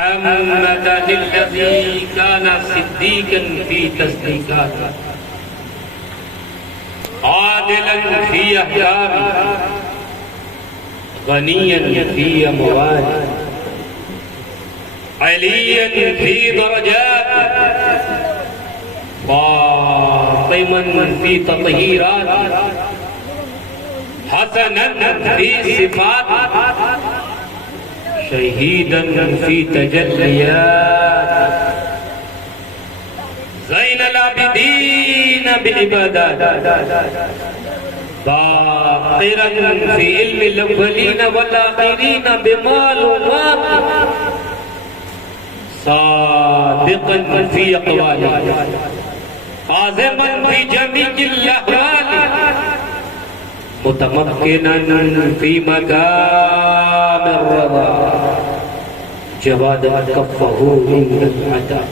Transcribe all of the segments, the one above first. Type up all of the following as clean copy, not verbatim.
محمدا الذي كان صديقا في تصديقاته عادلا في احكامه غنيا في امواله عليا في درجاته فاطما في تطهيراته حسنا في صفاته شهيدا في تجليات زين العابدين بالعبادات باقرا في علم الاولين والاخرين بمعلومات صادقا في اقواله عازما في جميع الاحوال متمكنا في مقام الرضا جوادا كفه من العداء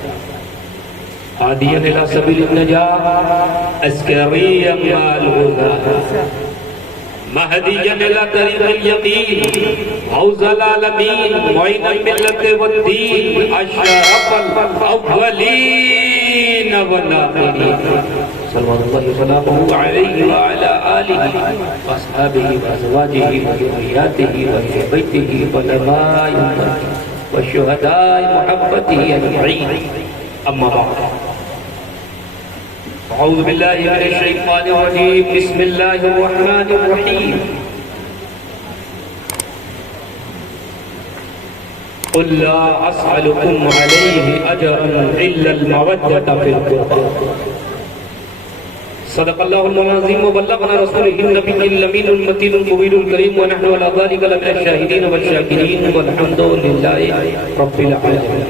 هاديا الى سبيل النجاة عسكريا مع الهدى مهديا الى طريق اليقين فوز العالمين معين الملة والدين اشرف الاولين والاخرين صلوات الله وسلامه عليه وعلى آله وأصحابه وأزواجه وذرياته وأهل بيته وعلماء أمته والشهداء محبته أجمعين أما بعد أعوذ بالله من الشيطان الرجيم بسم الله الرحمن الرحيم قل لا أسألكم عليه أجرا إلا المودة في القربى صدق الله العظيم وبلغنا رسوله النبي الأمين المتين المبين الكريم ونحن على ذلك لمن الشاهدين والشاكرين والحمد لله رب العالمين.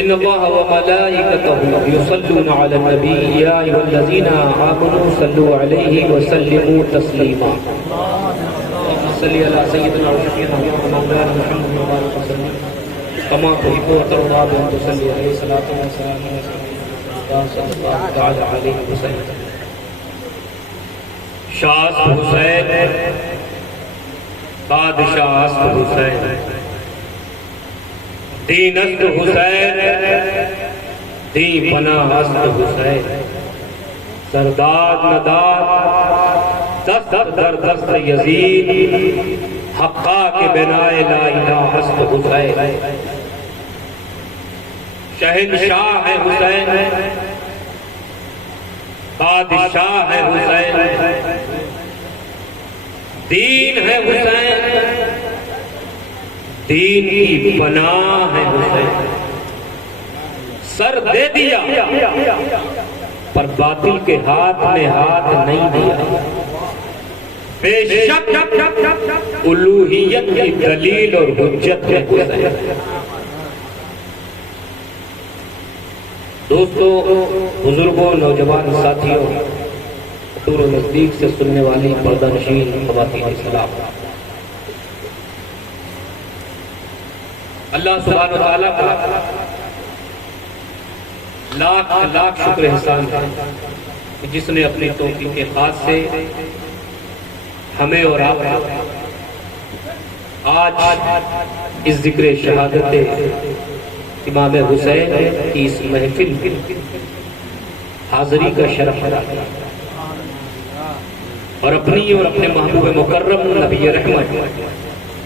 إن الله وملائكته يصلون على النبي يا أيها الذين آمنوا صلوا عليه وسلموا تسليما. اللهم صل على سيدنا وشفيعنا ومولانا محمد وبارك وسلم كما تحب وترضى بأن تصلي عليه صلاة وسلام صلى الله تعالى عليه وسلم. شاست حسین بادشاہ است حسین دین است حسین دی پناہ است حسین سرداد نداد دست در دست یزید حقا کے بنائے لا الہ است حسین شہنشاہ ہے حسین بادشاہ ہے حسین دین ہے حسین دین کی پناہ ہے حسین سر دے دیا پر باطل کے ہاتھ میں ہاتھ نہیں دیا بے شک الوہیت کی دلیل اور حجت ہے حسین. دوستو بزرگوں نوجوان ساتھیوں دور و نزدیک سے سننے والی پردہ نشین خواتین اسلام اللہ سبحانہ وتعالیٰ کا لاکھ لاکھ شکر احسان ہے جس نے اپنی توفیق خاص سے ہمیں اور آپ آج اس ذکر شہادت امام حسین کی اس محفل حاضری کا شرف ادا کیا اور اپنی اور اپنے محبوب مکرم نبی رحمت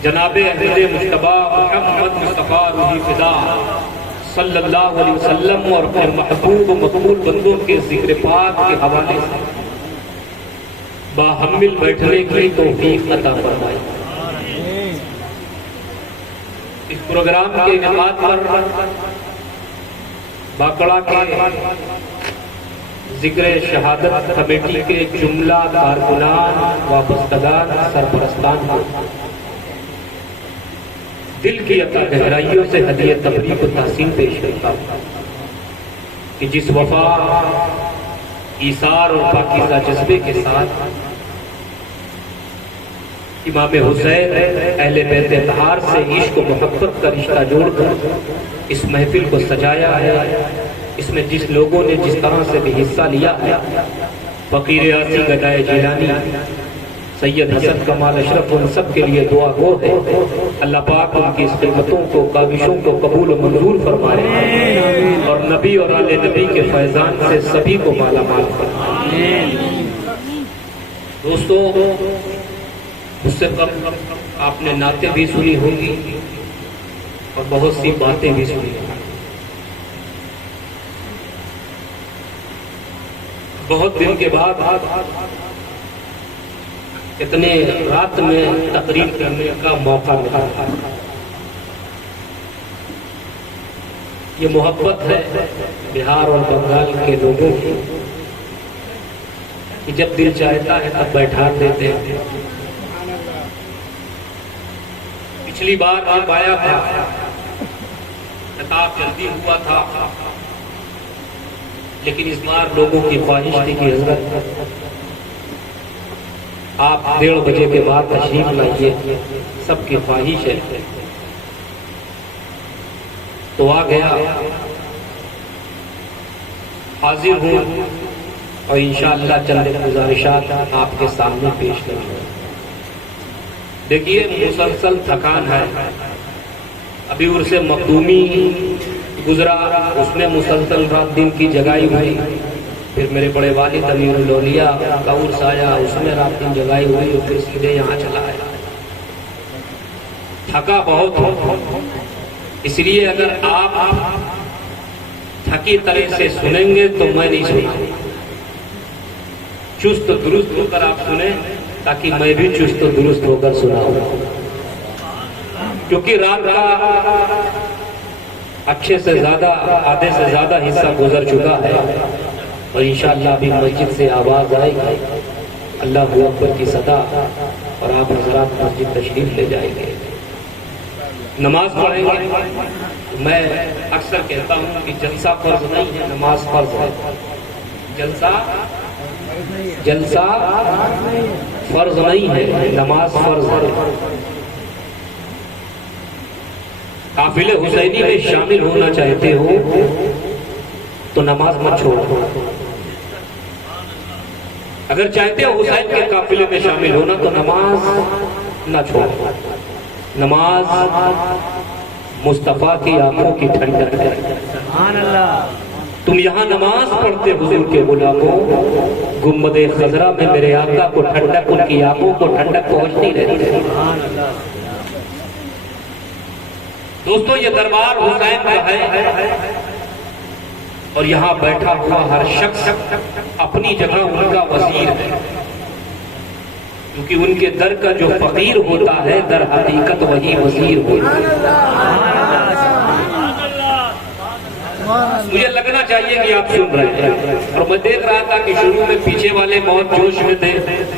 جناب احمد مجتبی محمد مصطفیٰ روحی فدا صلی اللہ علیہ وسلم اور اپنے محبوب و مقبول بندوں کے ذکر پاک کے حوالے سے باحمل بیٹھنے کی توفیق عطا فرمائی. اس پروگرام کے انعقاد پر باقڑا کے ذکر شہادت کمیٹی کے جملہ کارکنان وابستگان سرپرستان کو دل کی عطا گہرائیوں سے ہدیہ تبریک و تحسین پیش کرتا ہوں کہ جس وفا ایثار اور پاکیزہ جذبے کے ساتھ امام حسین اہل بیت اطہار سے عشق و محبت کا رشتہ جوڑ کر اس محفل کو سجایا ہے، اس میں جس لوگوں نے جس طرح سے بھی حصہ لیا ہے، فقیر آسی گدائے جیلانی سید حسن کمال اشرف، ان سب کے لیے دعا گو ہے اللہ پاک ان کی اس خدمتوں کو، کاوشوں کو قبول و منظور فرمائے اور نبی اور آل نبی کے فیضان سے سبھی کو مالا مال فرمائے۔ دوستو، اس سے قبل آپ نے نعتیں بھی سنی ہوگی اور بہت سی باتیں بھی سنی ہوگی۔ بہت دن کے بعد اتنے رات میں تقریر کرنے کا موقع ملا۔ یہ محبت ہے بہار اور بنگال کے لوگوں کی کہ جب دل چاہتا ہے تب بیٹھا دیتے ہیں۔ پچھلی بار جب آیا تھا خطاب جلدی ہوا تھا، لیکن اس بار لوگوں کی خواہش تھی کہ حضرت آپ 1:30 بجے کے بعد تشریف لائیے، سب کی خواہش ہے، تو آ گیا، حاضر ہوں اور انشاءاللہ چند گزارشات آپ کے سامنے پیش کروں گا۔ دیکھیے، مسلسل تھکان ہے، ابھی عرس مخدومی گزرا، اس میں مسلسل رات دن کی جگائی ہوئی، پھر میرے بڑے والد امیر الاولیاء کا عرس آیا، اس میں رات دن جگائی ہوئی، اور پھر سیدھے یہاں چلا آیا۔ تھکا بہت ہو، اس لیے اگر آپ تھکی طرح سے سنیں گے تو میں نہیں سنا، چست درست ہو کر آپ سنیں تاکہ میں بھی چست درست ہو کر سناؤں، کیونکہ رات کا اچھے سے زیادہ، آدھے سے زیادہ حصہ گزر چکا ہے، اور انشاءاللہ ابھی مسجد سے آواز آئے گی، اللہ اکبر کی صدا، اور آپ حضرات مسجد تشریف لے جائیں گے، نماز پڑھیں گے۔ میں اکثر کہتا ہوں کہ جلسہ فرض نہیں ہے، نماز فرض ہے۔ جلسہ فرض نہیں ہے، نماز فرض ہے۔ قافلے حسینی میں شامل ہونا چاہتے ہو تو نماز مت چھوڑو، اگر چاہتے ہو حسین کے قافلے میں شامل ہونا تو نماز نہ چھوڑو۔ نماز مصطفیٰ کی آنکھوں کی ٹھنڈک ہے۔ تم یہاں نماز پڑھتے حضور کے غلاموں، گنبد خضرا میں میرے آقا کو ٹھنڈک، ان کی آنکھوں کو ٹھنڈک پہنچتی رہتی ہے۔ دوستو، یہ دربار حسین کا ہے، اور یہاں بیٹھا ہوا ہر شخص اپنی جگہ ان کا وزیر ہے، کیونکہ ان کے در کا جو فقیر ہوتا ہے در حقیقت وہی وزیر ہوتا ہے۔ مجھے لگنا چاہیے کہ آپ سن رہے ہیں، اور میں دیکھ رہا تھا کہ شروع میں پیچھے والے بہت جوش میں تھے،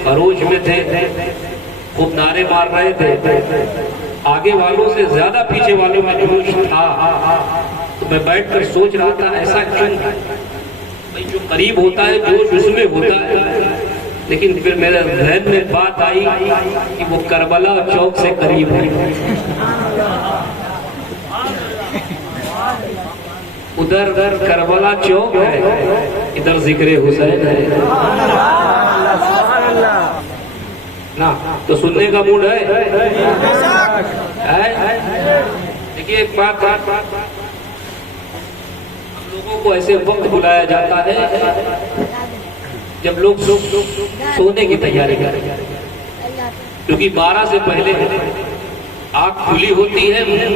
خروش میں تھے، خوب نعرے مار رہے تھے، آگے والوں سے زیادہ پیچھے والوں میں جوش تھا۔ تو میں بیٹھ کر سوچ رہا تھا ایسا کیوں؟ بھائی جو قریب ہوتا ہے جوش اس میں ہوتا ہے، لیکن پھر میرے ذہن میں بات آئی کہ وہ کربلا چوک سے قریب ہے، ادھر کربلا چوک ہے، ادھر ذکر حسین ہے نا، تو سننے کا موڈ ہے۔ دیکھیے ایک بات، ہم لوگوں کو ایسے وقت بلایا جاتا ہے جب لوگ سونے کی تیاری کریں، کیونکہ 12 سے پہلے آنکھ کھلی ہوتی ہے، منہ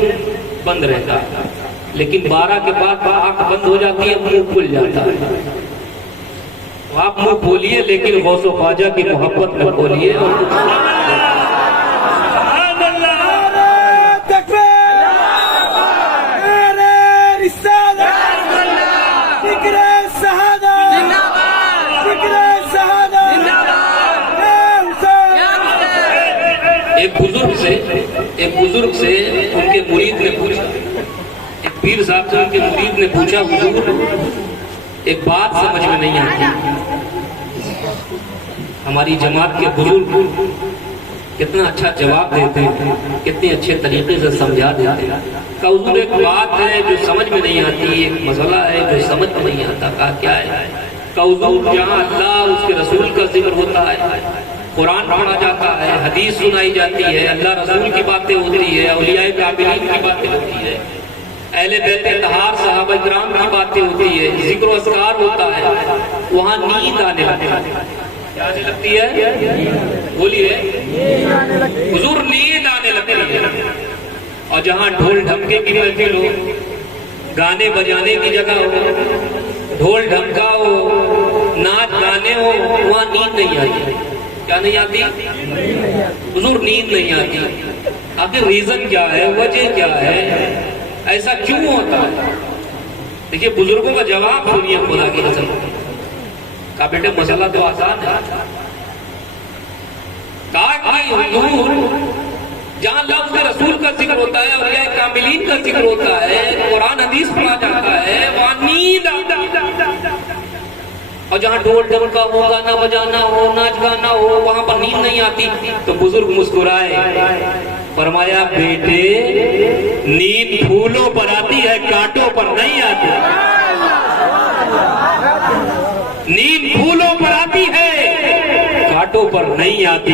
بند رہتا ہے، لیکن 12 کے بعد آنکھ بند ہو جاتی ہے، منہ کھل جاتا ہے۔ تو آپ منہ کھولیے، لیکن غوث و خواجہ کی محبت میں کھولیے، اور ایک بزرگ سے ان کے مرید نے پوچھا، ایک پیر صاحب سے ان کے مرید نے پوچھا، حضور ایک بات سمجھ میں نہیں آتی، ہماری جماعت کے بزرگ کتنا اچھا جواب دیتے ہیں، کتنے اچھے طریقے سے سمجھا دیتے ہیں، کہا حضور ایک بات ہے جو سمجھ میں نہیں آتی، ایک مسئلہ ہے جو سمجھ میں نہیں آتا۔ کہا کیا ہے؟ کہا حضور جہاں اللہ اس کے رسول کا ذکر ہوتا ہے، قرآن پڑھا جاتا ہے، حدیث سنائی جاتی ہے، اللہ رسول کی باتیں ہوتی ہے، اولیاء کاملین کی باتیں ہوتی ہے، اہل بیت اطہار صحابہ کرام کی باتیں ہوتی ہے، ذکر و اذکار ہوتا ہے، وہاں نیند آنے لگتی ہے۔ کیا آنے لگتی ہے؟ بولیے حضور، نیند آنے لگتی ہے۔ اور جہاں ڈھول ڈھمکے کی محفل ہو، گانے بجانے کی جگہ ہو، ڈھول ڈھمکا ہو، ناچ گانے ہو، وہاں نیند نہیں آتی۔ کیا نہیں آتی؟ حضور نیند نہیں آتی۔ آخر ریزن کیا ہے، وجہ کیا ہے، ایسا کیوں ہوتا ہے؟ دیکھیے بزرگوں کا جواب سنیے خدا کی قسم۔ کہا بیٹے مسئلہ تو آسان ہے۔ کہا کہ حضور جہاں لفظ رسول کا ذکر ہوتا ہے، اولیاء کاملین کا ذکر ہوتا ہے، قرآن حدیث پڑھا جاتا ہے، وہاں نیند آتی ہے۔ اور جہاں ڈھول ڈھمکا ہو، گانا بجانا ہو، ناچ گانا ہو، وہاں پر نیند نہیں آتی۔ تو بزرگ مسکرائے، فرمایا بیٹے نیند پھولوں پر آتی ہے، کانٹوں پر نہیں آتی۔ نیند پھولوں پر آتی ہے، کانٹوں پر نہیں آتی۔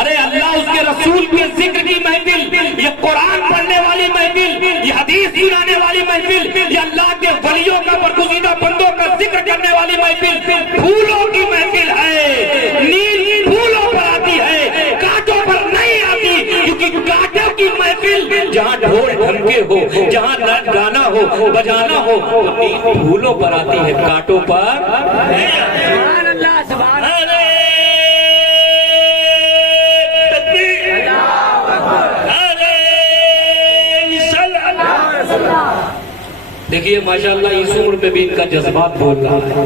ارے اللہ اس کے رسول کے ذکر کی محفل، یہ قرآن پڑھنے والی محفل، یہ حدیث سنانے والی محفل، یہ اللہ کے ولیوں کا برگزیدہ بندوں کا ذکر کرنے والی محفل پھولوں کی محفل ہے۔ نیند پھولوں پر آتی ہے، کانٹوں پر نہیں آتی، کیونکہ کانٹوں کی محفل جہاں ڈھول ڈھمکے ہو، جہاں ناچ گانا ہو، بجانا ہو، نیند پھولوں پر آتی ہے، کانٹوں پر نہیں آتی۔ سبحان اللہ، سبحان اللہ۔ دیکھیے ماشاءاللہ اس عمر میں بھی ان کا جذبات بول رہا ہے۔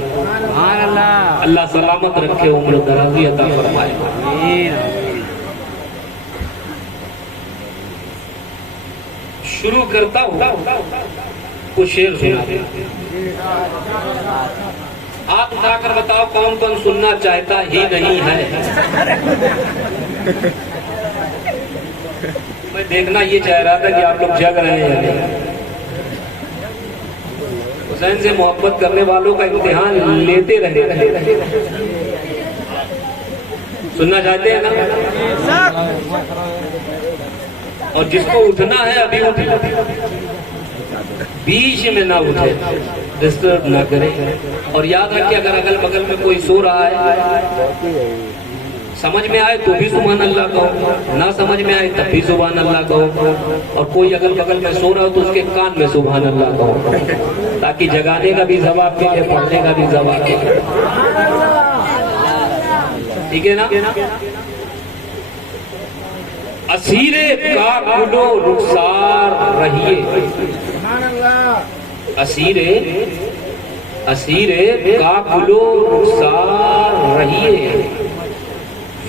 اللہ سلامت رکھے، عمر درازی عطا فرمائے۔ شروع کرتا ہوں، کچھ شعر سنا دیں۔ آپ اٹھا کر بتاؤ کون کون سننا چاہتا ہی نہیں ہے۔ میں دیکھنا یہ چاہ رہا تھا کہ آپ لوگ جگ رہے ہیں یا نہیں۔ حسین سے محبت کرنے والوں کا امتحان لیتے رہے۔ سننا چاہتے ہیں نا؟ اور جس کو اٹھنا ہے ابھی اٹھے، بیچ میں نہ اٹھے، ڈسٹرب نہ کرے۔ اور یاد رکھیں اگر اگل بغل میں کوئی سو رہا ہے، سمجھ میں آئے تو بھی سبحان اللہ کہو، نہ سمجھ میں آئے تب بھی سبحان اللہ کہو، اور کوئی اگل بغل میں سو رہا ہو تو اس کے کان میں سبحان اللہ کہو، تاکہ جگانے کا بھی ثواب ملے، پڑھنے کا بھی ثواب ملے۔ ٹھیک ہے نا؟ اسیر کاکل و رخسار رہیے، اسیر کاکل و رخسار رہیے،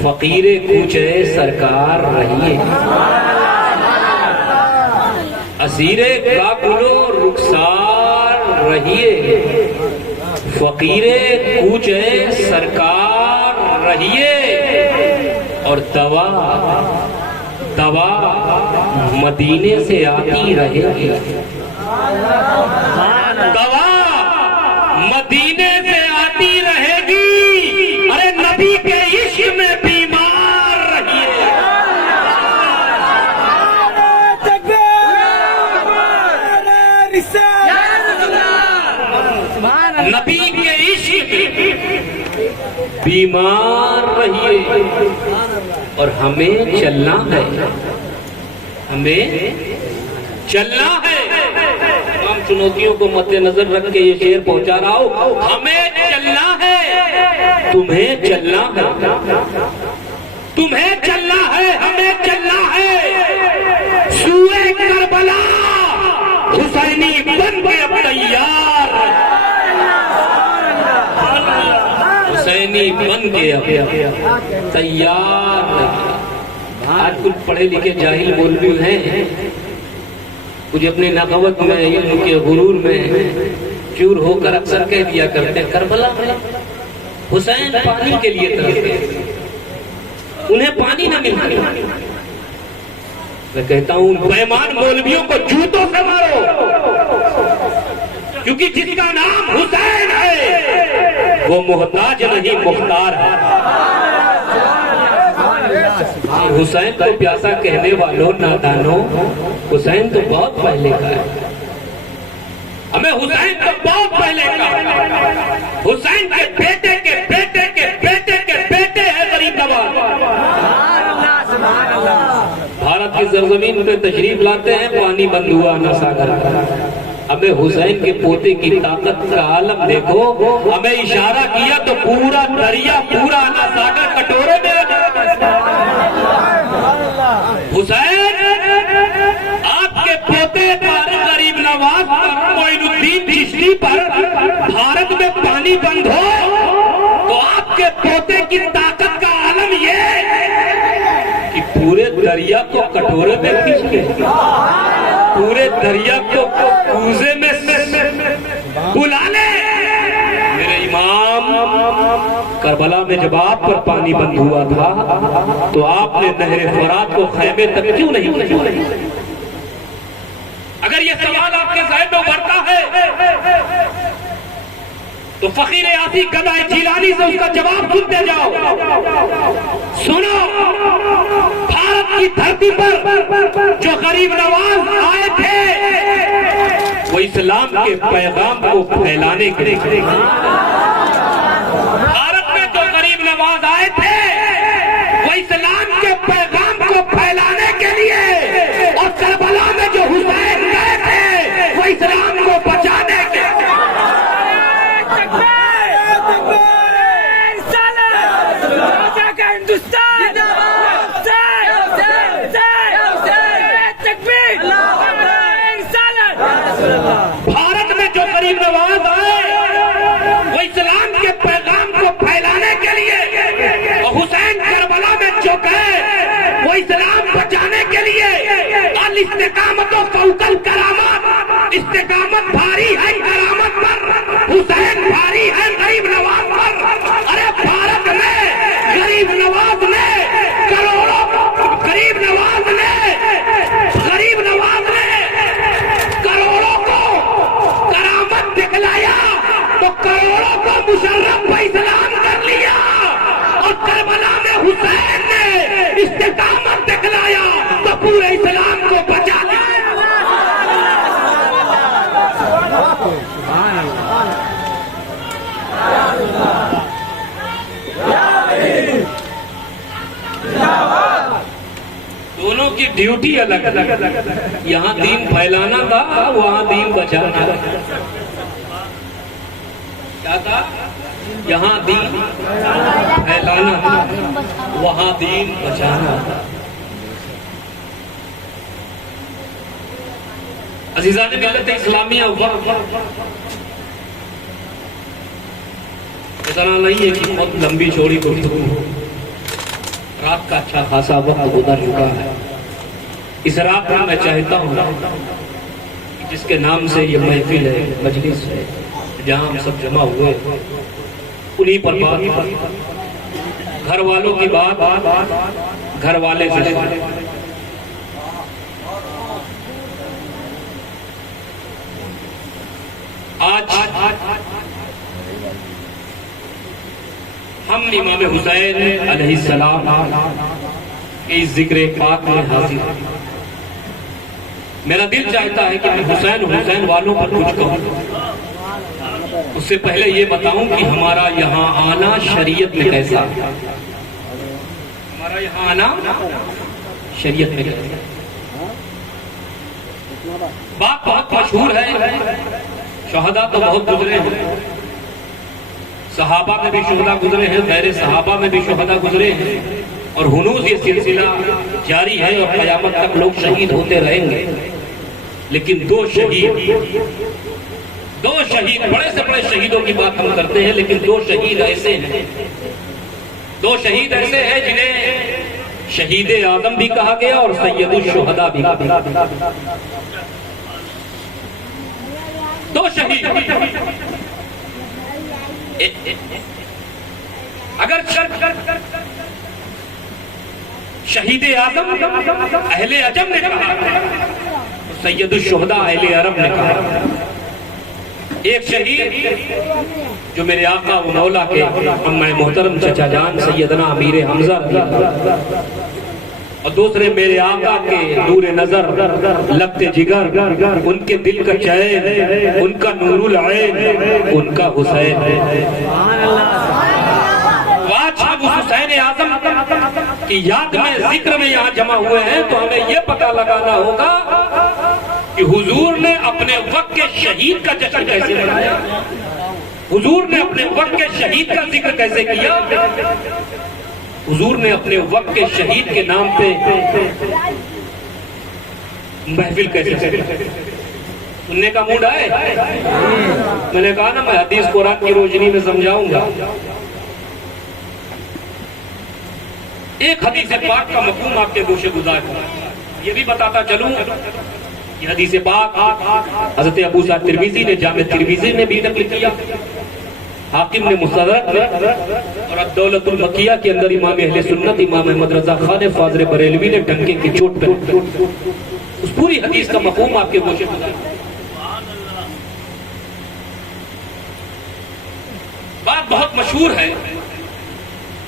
فقیر کوچے سرکار رہیے۔ اسیر کاکل و رخسار رہیے، فقیر کوچے سرکار رہیے، اور دوا مدینے سے آتی رہے گی، دوا مدینے سے آتی رہے گی۔ ارے نبی کے عشق میں بیمار رہیے، نبی کے عشق بیمار رہیے، اور ہمیں چلنا ہے، ہمیں چلنا ہے۔ تمام چنوتیوں کو مد نظر رکھ کے یہ شعر پہنچا رہا ہوں، ہمیں چلنا ہے، تمہیں چلنا ہے، تمہیں چلنا ہے، ہمیں چلنا ہے۔ سوئے کربلا حسینی بن کے اب تیار، حسینی بن کے اب تیار۔ آج کچھ پڑھے لکھے جاہل مولوی ہیں، کچھ اپنی نقوت میں، علم کے غرور میں چور ہو کر اکثر کہہ دیا کرتے ہیں کربلا میں حسین پانی کے لیے تڑپتے، انہیں پانی نہ ملتا۔ میں کہتا ہوں بےمان مولویوں کو جوتوں سے مارو، کیونکہ جس کا نام حسین ہے وہ محتاج نہیں مختار ہے۔ حسین کو پیاسا کہنے والوں نادانوں، حسین تو بہت پہلے کا ہے، ہمیں حسین تو بہت پہلے کا ہے، حسین کے بیٹے کے بیٹے کے بیٹے کے بیٹے ہیں غریب نواز۔ بھارت کی سرزمین پہ تشریف لاتے ہیں، پانی بند ہوا نا ساگر کا، ہمیں حسین کے پوتے کی طاقت کا عالم دیکھو، ہمیں اشارہ کیا تو پورا دریا پورا نا ساگر کٹورے میں آ جائے۔ حسین آپ کے پوتے پر غریب نواز پر معین الدین چشتی پر بھارت میں پانی بند ہو تو آپ کے پوتے کی طاقت کا عالم یہ کہ پورے دریا کو کٹورے میں کھینچ کے، پورے دریا کو کوزے میں بلا لے۔ میرے امام، کربلا میں جب آپ پر پانی بند ہوا تھا تو آپ نے نہر فرات کو خیمے تک کیوں نہیں کیا؟ اگر یہ سوال آپ کے ذہن میں ابھرتا ہے تو فقیر یاسی گدائے جیلانی سے اس کا جواب سنتے جاؤ۔ سنو، بھارت کی دھرتی پر جو غریب نواز آئے تھے وہ اسلام کے پیغام کو پھیلانے کے لیے، بھارت میں جو غریب نواز آئے تھے وہ اسلام کے پیغام کو پھیلانے کے لیے، اور کربلا میں جو حسین گئے تھے وہ اسلام کو بچانے کے لیے۔ بھارت میں جو غریب نواز آئے وہ اسلام کے پیغام کو پھیلانے کے لیے، اور حسین کربلا میں جو گئے وہ اسلام بچانے کے لیے۔ الاستقامت و فوق الکرامات، استقامت بھاری ہے کرامت پر، حسین بھاری ہے غریب نواز پر۔ ارے بھارت میں غریب نواز نے کروڑوں، غریب نواز نے کروڑوں کو کرامت دکھلایا تو کروڑوں کو مشرف پہ اسلام کر لیا، اور کربلا میں حسین نے استقامت دکھلایا تو پورے اسلام کو بچا لیا۔ دونوں کی ڈیوٹی الگ الگ، یہاں دین پھیلانا تھا، وہاں دین بچانا تھا۔ کیا تھا؟ یہاں دین پھیلانا تھا، وہاں دین بچانا تھا۔ عزیزان ملت اسلامیہ، وقت اتنا نہیں ہے کہ بہت لمبی چوڑی گفتگو، رات کا اچھا خاصا وقت گزر چکا ہے۔ اس رات میں میں چاہتا ہوں جس کے نام سے یہ محفل ہے، مجلس ہے، جہاں ہم سب جمع ہوئے، انہی پر بات، گھر والوں کی بات گھر والے سے سنیں۔ آج ہم امام حسین علیہ السلام کے ذکر پاک میں حاضر ہیں۔ میرا دل چاہتا ہے کہ میں حسین والوں پر کچھ کہوں۔ اس سے پہلے یہ بتاؤں کہ ہمارا یہاں آنا شریعت میں کیسا ہے؟ ہمارا یہاں آنا شریعت میں کیسا ہے؟ بات بہت مشہور ہے، شہداء تو بہت گزرے ہیں، صحابہ میں بھی شہداء گزرے ہیں، غیر صحابہ میں بھی شہداء گزرے ہیں، اور ہنوز یہ سلسلہ جاری ہے اور قیامت تک لوگ شہید ہوتے رہیں گے۔ لیکن دو شہید، بڑے سے بڑے شہیدوں کی بات ہم کرتے ہیں، لیکن دو شہید ایسے ہیں جنہیں شہید آدم بھی کہا گیا اور سید الشہداء بھی کہا گیا۔ دو شہید، اگر شہید اعظم اہل عجم نے کہا تو سید الشہداء اہل عرب نے کہا۔ ایک شہید جو میرے آقا و مولا کے امّ محترم چچا جان سیدنا امیر حمزہ اور دوسرے میرے آقا کے نور نظر، لگتے جگر، ان کے دل کا چین، ان کا نور العین، ان کا حسین ہے۔ آج ہم اس حسین اعظم کی یاد میں، ذکر میں یہاں جمع ہوئے ہیں تو ہمیں یہ پتہ لگانا ہوگا کہ حضور نے اپنے وقت کے شہید کا جشن کیسے منایا، حضور نے اپنے وقت کے شہید کا ذکر کیسے کیا، حضور نے اپنے وقت کے شہید کے نام پہ محفل کیسے سننے کا موڈ آئے؟ میں نے کہا نا میں حدیث قرآن کی روشنی میں سمجھاؤں گا۔ ایک حدیث پاک کا مفہوم آپ کے گوشے گزار یہ بھی بتاتا چلوں، یہ حدیث پاک حضرت ابو سعید ترمذی نے جامع ترمذی میں بھی نقل کیا، حاکم نے مستدرک میں، اور الدولۃ المکیہ کے اندر امام اہل سنت امام احمد رضا خان فاضل بریلوی نے ڈنکے کی چوٹ پر اس پوری حدیث کا مفہوم آپ کے گوشے گزار۔ بات بہت مشہور ہے،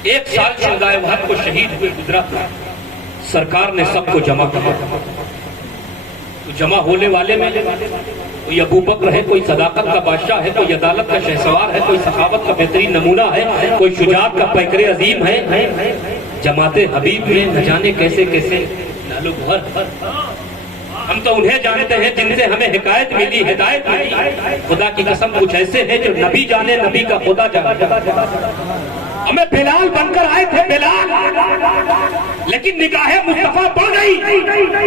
ایک سال شہدائے وحد کو شہید ہوئے گزرا، سرکار نے سب کو جمع کیا۔ جمع ہونے والے میں کوئی ابو بکر ہے، کوئی صداقت کا بادشاہ ہے، کوئی عدالت کا شہسوار ہے، کوئی سخاوت کا بہترین نمونہ ہے، کوئی شجاعت کا پیکر عظیم ہے۔ جماعت حبیب میں نہ جانے کیسے کیسے لالو گھر، ہم تو انہیں جانتے ہیں جن سے ہمیں حکایت ملی، ہدایت ملی، خدا کی قسم کچھ ایسے ہیں جو نبی جانے، نبی کا خدا جانے۔ ہمیں بلال بن کر آئے تھے، بلال، لیکن نگاہ مصطفیٰ پڑ گئی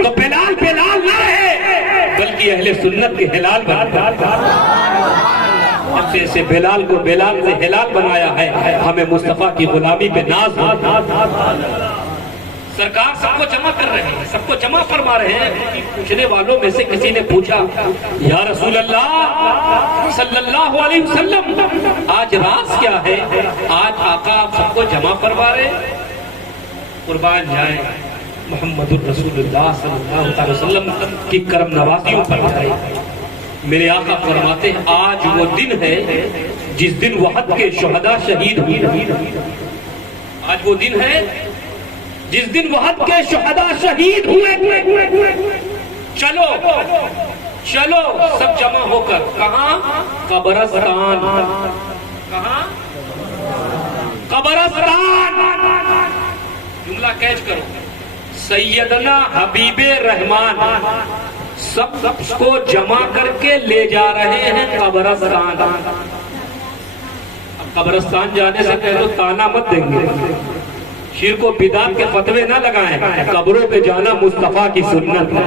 تو بلال بلال نہ ہے بلکہ اہل سنت کے ہلال بن گئے۔ سے بلال کو بلال سے ہلال بنایا ہے، ہمیں مصطفیٰ کی غلامی پہ ناز ہے۔ سرکار سب کو جمع کر رہے ہیں، سب کو جمع فرما رہے ہیں۔ پوچھنے والوں میں سے کسی نے پوچھا یا رسول اللہ صلی اللہ علیہ وسلم آج راز کیا ہے؟ آج آقا آپ سب کو جمع فرما رہے ہیں؟ قربان جائیں محمد الرسول اللہ صلی اللہ علیہ وسلم کی کرم نوازیوں پر جائے۔ میرے آقا فرماتے ہیں آج وہ دن ہے جس دن وحد کے شہداء شہید ہوئے۔ آج وہ دن ہے جس دن وحد کے شہداء شہید ہوئے۔ چلو چلو سب جمع ہو کر، کہاں؟ قبرستان۔ کہاں؟ قبرستان۔ جملہ کیچ کرو، سیدنا حبیب رحمان سب کو جمع کر کے لے جا رہے ہیں قبرستان۔ اب قبرستان جانے سے پہلے تو تانا مت دیں گے، شیر کو بدعت کے فتوے نہ لگائیں، قبروں پہ جانا مصطفیٰ کی سنت ہے۔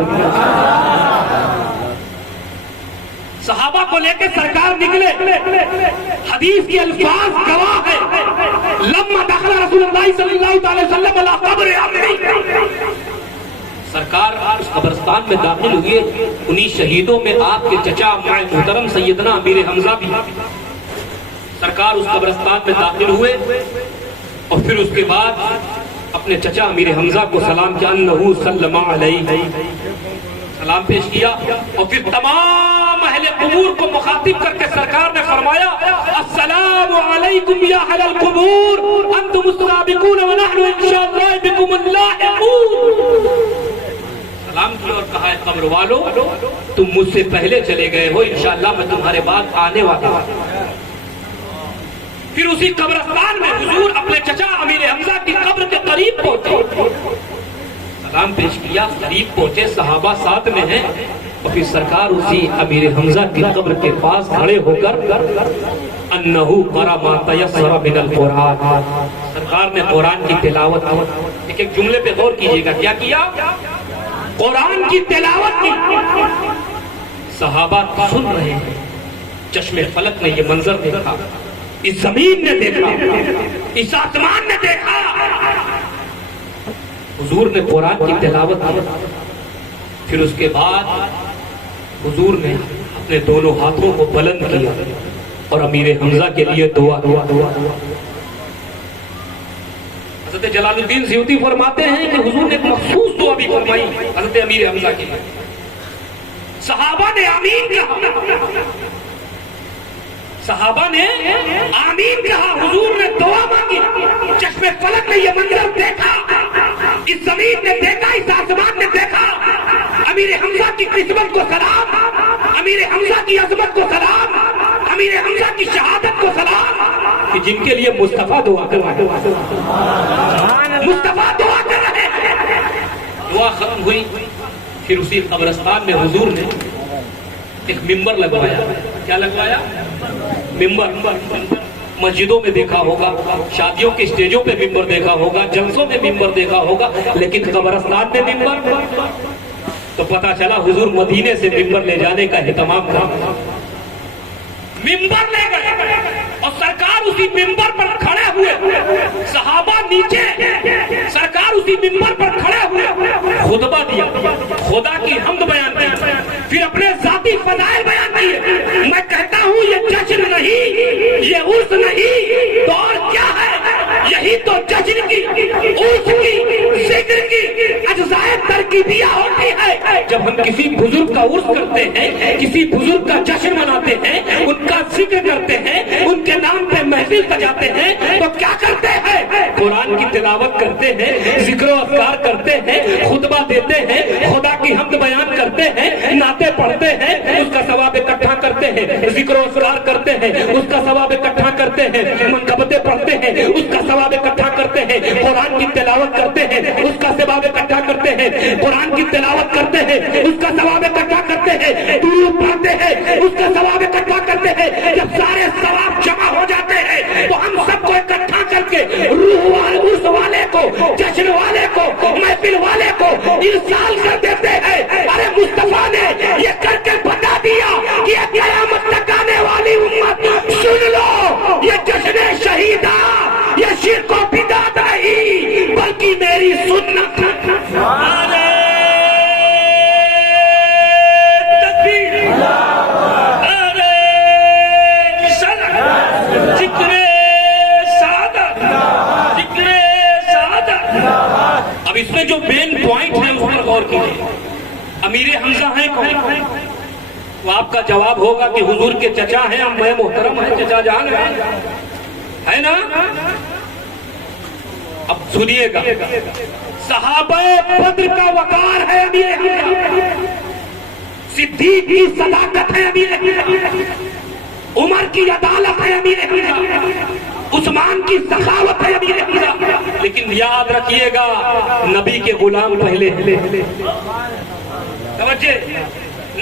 صحابہ کو لے کے سرکار نکلے، حدیث کے الفاظ گواہ ہے، لما دخل رسول اللہ صلی اللہ علیہ وسلم علی قبر عمری، سرکار اس قبرستان میں داخل ہوئے۔ انہی شہیدوں میں آپ کے چچا محترم سیدنا امیر حمزہ بھی۔ سرکار اس قبرستان میں داخل ہوئے اور پھر اس کے بعد اپنے چچا امیر حمزہ کو سلام کیا، انہو سلم علیہ، سلام پیش کیا، اور پھر تمام اہل قبور کو مخاطب کر کے سرکار نے فرمایا السلام علیکم یا اہل القبور انتم السابقون ونحن انشاءاللہ بکم اللاحقون۔ سلام کیا اور کہا ہے قبر والو تم مجھ سے پہلے چلے گئے ہو، انشاءاللہ میں تمہارے بعد آنے والا ہوں۔ پھر اسی قبرستان میں حضور اپنے چچا امیر حمزہ کی قبر کے قریب پہنچے، سلام پیش کیا، قریب پہنچے، صحابہ ساتھ میں ہیں، اور پھر سرکار اسی امیر حمزہ کی قبر کے پاس کھڑے ہو کر انہو قرأ ما تیسر من القرآن، سرکار نے قرآن کی تلاوت۔ ایک جملے پہ غور کیجئے گا، کیا کیا؟ قرآن کی تلاوت کی۔ صحابہ سن رہے ہیں، چشم فلک نے یہ منظر دیکھا، اس زمین نے دیکھا، اس آسمان نے دیکھا، حضور نے قرآن کی تلاوت کی۔ پھر اس کے بعد حضور نے اپنے دونوں ہاتھوں کو بلند کیا اور امیر حمزہ کے لیے دعا۔ حضرت جلال الدین سیوطی فرماتے ہیں کہ حضور نے ایک مخصوص دعا بھی فرمائی حضرت امیر حمزہ کے لیے۔ صحابہ نے آمین کہا، صحابہ نے آمین کہا، حضور نے دعا مانگی، چشمے فلک نے یہ منظر دیکھا، اس زمین نے دیکھا، اس آسمان نے دیکھا، امیر حمزہ کی قسمت کو سلام، امیر حمزہ کی عظمت کو سلام، امیر حمزہ کی شہادت کو سلام، کہ جن کے لیے مصطفیٰ دعا کر رہے ہیں، مصطفیٰ دعا کر رہے ہیں۔ دعا ختم ہوئی، پھر اسی قبرستان میں حضور نے ایک ممبر لگوایا۔ کیا لگوایا؟ ممبر۔ مسجدوں میں دیکھا ہوگا، شادیوں کے اسٹیجوں پہ ممبر دیکھا ہوگا، جلسوں میں ممبر دیکھا ہوگا، لیکن قبرستان میں ممبر؟ تو پتا چلا حضور مدینے سے ممبر لے جانے کا اہتمام تھا۔ ممبر لے گئے اور سرکار اسی ممبر پر کھڑے ہوئے، صحابہ نیچے، سرکار اسی ممبر پر کھڑے ہوئے، خطبہ دیا، خدا کی حمد بیان کی، پھر اپنے ذاتی فضائل بیان کیے۔ میں کہتا ہوں یہ جشن نہیں، یہ عرس نہیں، تو اور کیا ہے؟ یہی تو جشن کی، عرس کی، ذکر کی اجزائے ترکیبیہ ہوتی ہے۔ جب ہم کسی بزرگ کا عرس کرتے ہیں، کسی بزرگ کا جشن مناتے ہیں، ان کا ذکر کرتے ہیں، ان کے نام پہ محفل سجاتے ہیں، تو کیا کرتے ہیں؟ قرآن کی تلاوت کرتے ہیں، ذکر و اذکار کرتے ہیں، خطبہ دیتے ہیں، خدا کی حمد بیان کرتے ہیں، نعتیں پڑھتے ہیں، اس کا ثواب اکٹھا کرتے ہیں، ذکر و اذکار کرتے ہیں، اس کا ثواب اکٹھا کرتے ہیں، منقبتیں پڑھتے ہیں، اس کا ثواب اکٹھا کرتے ہیں، قرآن کی تلاوت کرتے ہیں، اس کا ثواب اکٹھا کرتے ہیں، قرآن کی تلاوت کرتے ہیں، اس کا ثواب اکٹھا کرتے ہیں، درود پڑھتے ہیں، اس کا ثواب اکٹھا کرتے ہیں۔ جب سارے ثواب جمع ہو جاتے ہیں تو ہم سب کو اکٹھا کر کے روح عرس والے کو، جشن والے کو، محفل والے کو ارسال کر دیتے ہیں۔ ارے مصطفیٰ نے یہ کر کے بتا دیا کہ یہ قیامت تک آنے والی امت سن لو، یہ جشن شہیدہ، یہ شرک و بدعت نہیں بلکہ میری سنت۔ اب اس میں جو مین پوائنٹ ہے اس پر غور کیجیے۔ امیر حمزہ ہیں کون؟ وہ آپ کا جواب ہوگا کہ حضور کے چچا ہیں، میں محترم ہیں، چچا جان ہے نا؟ اب سنیے گا، صحابہ بدر کا وقار ہے امیر حمزہ، صدیق کی صداقت ہے امیر حمزہ، عمر کی عدالت ہے امیر حمزہ، عثمان کی سخاوت ہے امیر حمزہ۔ لیکن یاد رکھیے گا نبی کے غلام پہلے، توجہ،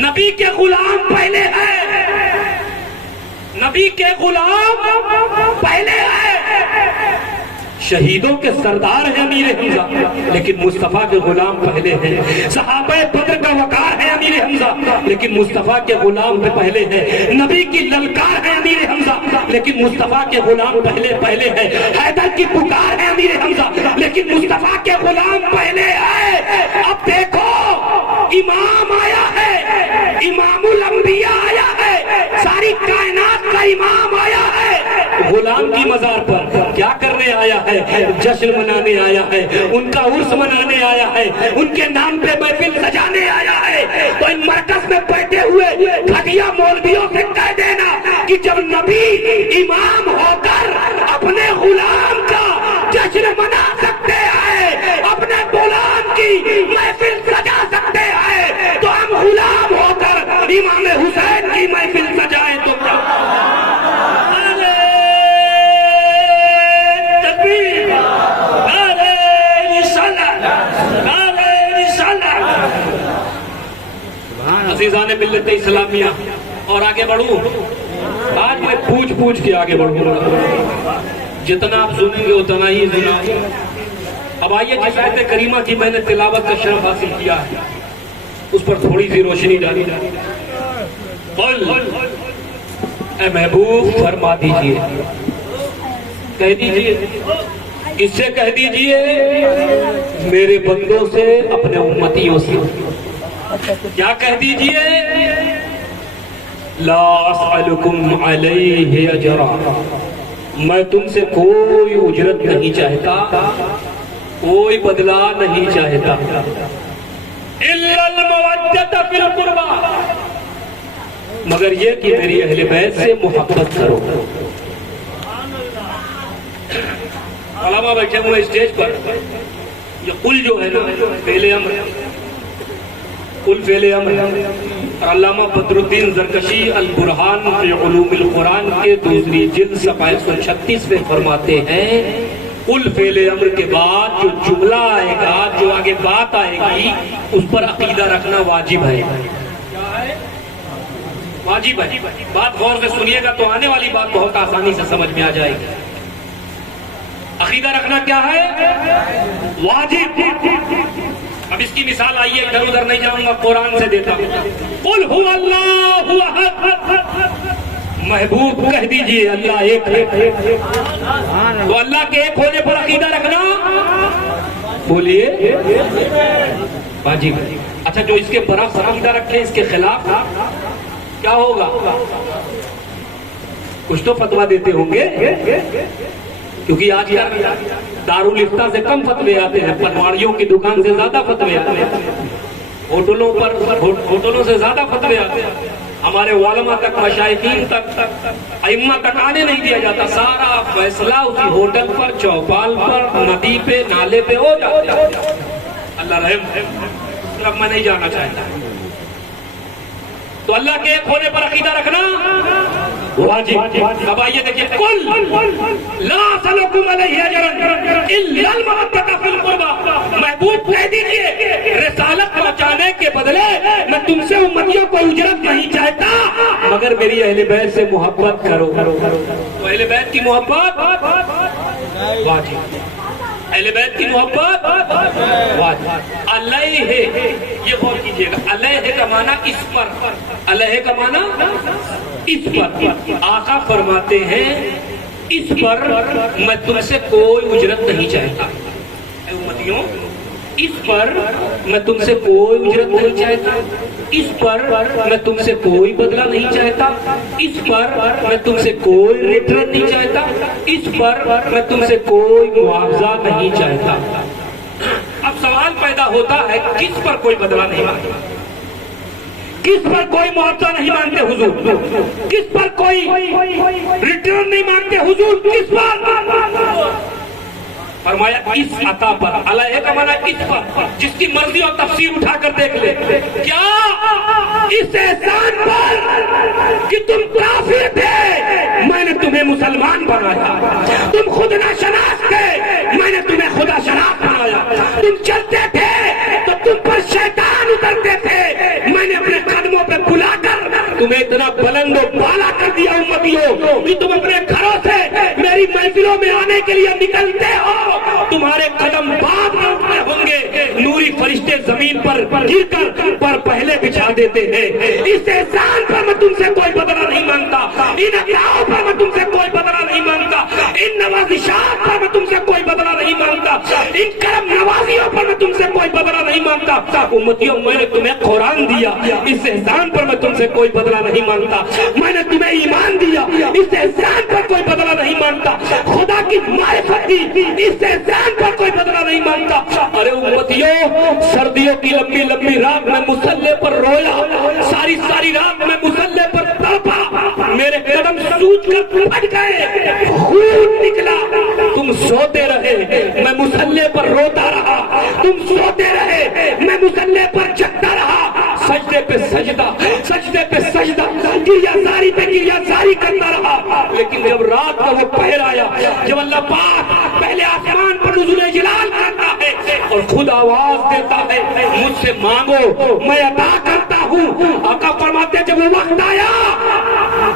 نبی کے غلام پہلے ہے، نبی کے غلام پہلے ہے۔ شہیدوں کے سردار ہیں امیر حمزہ، لیکن مصطفیٰ کے غلام پہلے ہیں۔ صحابہ بدر کا وقار ہے امیر حمزہ، لیکن مصطفیٰ کے غلام پہ پہلے ہے۔ نبی کی للکار ہے امیر حمزہ، لیکن مصطفیٰ کے غلام پہلے ہے۔ حیدر کی پکار ہے امیر حمزہ، لیکن مصطفیٰ کے غلام پہلے ہے۔ اب دیکھو امام آیا ہے، امام الانبیاء آیا ہے، ساری کائنات کا امام آیا ہے، غلام کی مزار پر کیا کرنے آیا ہے؟ جشن منانے آیا ہے، ان کا عرس منانے آیا ہے، ان کے نام پہ محفل سجانے آیا ہے۔ تو ان مرکز میں بیٹھے ہوئے گھٹیا مولویوں سے کہہ دینا کہ جب نبی امام ہو کر اپنے غلام کا جشن منا سکتے ہیں، اپنے غلام کی محفل سجا سکتے ہیں، تو ہم غلام ہو کر امام حسین کی محفل سجائیں تو کیا؟ عزیزان ملت اسلامیہ، اور آگے بڑھوں، آج میں پوچھ کے آگے بڑھوں گا، جتنا آپ سنیں گے اتنا ہی سنیں۔ اب آئیے جس آیت کریمہ کی میں نے تلاوت کا شرف حاصل کیا ہے اس پر تھوڑی سی روشنی ڈالی۔ قل اے محبوب فرما دیجئے، کہہ دیجئے، اس سے کہہ دیجئے میرے بندوں سے، اپنے امتیوں سے، کیا کہہ دیجئے؟ لا اسألکم علیہ اجرا، میں تم سے کوئی اجرت نہیں چاہتا، کوئی بدلہ نہیں چاہتا، الا المودۃ فی القربى، مگر یہ کہ میری اہل بیت سے محبت کرو. علماء بیٹھے ہوئے اسٹیج پر، یہ قل جو ہے نا فعل امر، قل فعل امر. اور علامہ بدر الدین زرکشی البرہان فی علوم القرآن کے دوسری جلد صفحہ 136 میں فرماتے ہیں قل فعل امر کے بعد جو جملہ آئے گا، جو آگے بات آئے گی، اس پر عقیدہ رکھنا واجب ہے. واجب ہے. بات غور سے سنیے گا تو آنے والی بات بہت آسانی سے سمجھ میں آ جائے گی. عقیدہ رکھنا کیا ہے؟ واجب. اب اس کی مثال آئیے، ادھر ادھر نہیں جاؤں گا، قرآن سے دیتا ہوں. قل هو اللہ احد، محبوب کہہ دیجئے اللہ ایک ہے. تو اللہ کے ایک ہونے پر عقیدہ رکھنا بولیے واجب. اچھا جو اس کے برعکس عقیدہ رکھے، اس کے خلاف کیا ہوگا؟ کچھ تو فتویٰ دیتے ہوں گے، کیونکہ آج کل دارالفتہ سے کم فتوے آتے ہیں، پٹواریوں کی دکان سے زیادہ فتوے آتے ہیں، ہوٹلوں سے زیادہ فتوے آتے ہیں. ہمارے علماء تک، مشائخین تک، ائمہ تک آنے نہیں دیا جاتا. سارا فیصلہ اسی ہوٹل پر، چوپال پر، ندی پہ، نالے پہ ہو جاتا ہے. اللہ رحم. صرف میں نہیں جانا چاہتا. تو اللہ کے ایک ہونے پر عقیدہ رکھنا واجب. اب آئیے دیکھیے، قل لا اسألکم علیہ اجرا الا المودۃ فی القربى. محبوب کہہ دیجیے رسالت پہنچانے کے بدلے میں تم سے امتیوں کو اجرت نہیں چاہتا، مگر میری اہل بیت سے محبت کرو. تو اہل بیت کی محبت واجب. اہل بیت کی محبت واجب. علیہ، یہ غور کیجئے گا، علیہ کا معنی اس پر، علیہ کا معنی اس پر. آقا فرماتے ہیں اس پر میں تم سے کوئی اجرت نہیں چاہتا. اے امتیوں، اس پر میں تم سے کوئی اجرت نہیں چاہتا، اس پر میں تم سے کوئی بدلہ نہیں چاہتا، اس پر میں تم سے کوئی ریٹرن نہیں چاہتا، اس پر میں تم سے کوئی معاوضہ نہیں چاہتا. اب سوال پیدا ہوتا ہے کس پر کوئی بدلہ نہیں مانگتا، کس پر کوئی معاوضہ نہیں مانگتے حضور، کس پر کوئی ریٹرن نہیں مانگتے حضور، کس پر؟ فرمایا اس عطا پر. علیہ کا معنی اس پر. جس کی مرضی اور تفسیر اٹھا کر دیکھ لے. کیا اس احسان پر کہ تم کافر تھے میں نے تمہیں مسلمان بنایا، تم خود ناشناس تھے میں نے تمہیں خدا شناس بنایا، تم چلتے تھے تو تم پر شیطان اترتے تھے میں نے اپنے قدموں پہ بلا کر تمہیں اتنا بلند و بالا کر دیا امتیوں کہ تم اپنے گھروں سے میری محفلوں میں آنے کے لیے نکلتے ہو، تمہارے قدم باپ اٹھنے ہوں گے، نوری فرشتے زمین پر گر کر پر پہلے بچھا دیتے ہیں. اس احسان پر میں تم سے کوئی بدلہ نہیں مانگتا، ان عطاؤں پر میں تم سے کوئی بدلہ نہیں مانگتا، ان نوازشات پر میں تم سے کوئی بدلہ نہیں مانگتا، ان کرم نوازیوں پر میں تم سے کوئی بدلہ نہیں مانگتا. امتیوں، میں نے تمہیں قرآن دیا، اس احسان پر میں تم سے کوئی بدلہ نہیں مانگتا. میں نے تمہیں ایمان دیا، اس احسان پر کوئی بدلہ نہیں مانگتا. خدا کی معرفت دی، اس احسان پر کوئی بدلہ نہیں مانگتا. ارے امتیوں، سردیوں کی لمبی لمبی رات میں مصلے پر رویا، ساری ساری رات میں مصلے پر تڑپا، میرے قدم سوج کر پھٹ گئے، خون نکلا. تم سوتے رہے، میں مصلے پر روتا رہا، تم سوتے رہے، میں مصلے پر جگتا رہا، سجدے پہ سجدہ، سجدے پہ سجدہ، گریہ زاری پہ گریہ زاری کرتا رہا. لیکن جب رات کا وہ پہر آیا، جب اللہ پاک پہلے آسمان پر نزول جلال کرتا ہے اور خود آواز دیتا ہے مجھ سے مانگو میں عطا کرتا ہوں. آقا فرماتے ہیں جب وہ وقت آیا،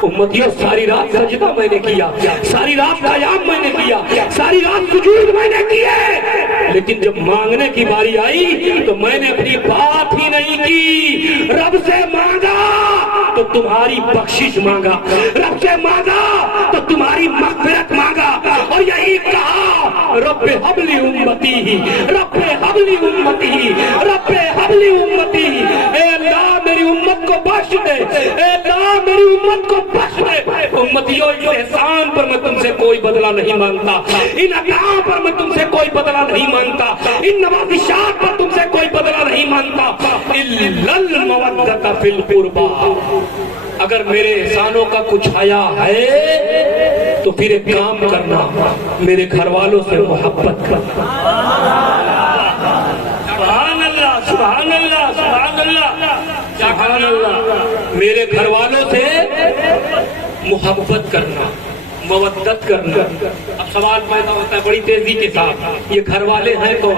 امتیوں ساری رات سجدہ میں نے کیا، ساری رات قیام میں نے کیا، ساری رات سجود میں نے کیے، لیکن جب مانگنے کی باری آئی تو میں نے اپنی بات ہی نہیں کی. رب سے مانگا تو تمہاری بخشش مانگا، رب سے مانگا تو تمہاری مغفرت مانگا، اور یہی کہا رب حبلی امتی، رب حبلی امتی، رب حبلی امتی. اے اللہ میری امت کو بخش دے، اے اللہ میری امت کو بخش دے. امتیوں، اس احسان پر میں تم سے کوئی بدلہ نہیں مانگتا، ان عطاؤں پر میں تم سے کوئی بدلہ نہیں مانگتا، ان نوازشات پر تم سے کوئی بدلہ نہیں مانگتا. الا المودۃ فی القربى. اگر میرے احسانوں کا کچھ حیا ہے تو پھر ایک کام کرنا، میرے گھر والوں سے محبت کرنا۔ سبحان اللہ سبحان اللہ سبحان اللہ سبحان اللہ، میرے گھر والوں سے محبت کرنا، مودت کرنا۔ اب سوال پیدا ہوتا ہے بڑی تیزی کے ساتھ، یہ گھر والے ہیں کون؟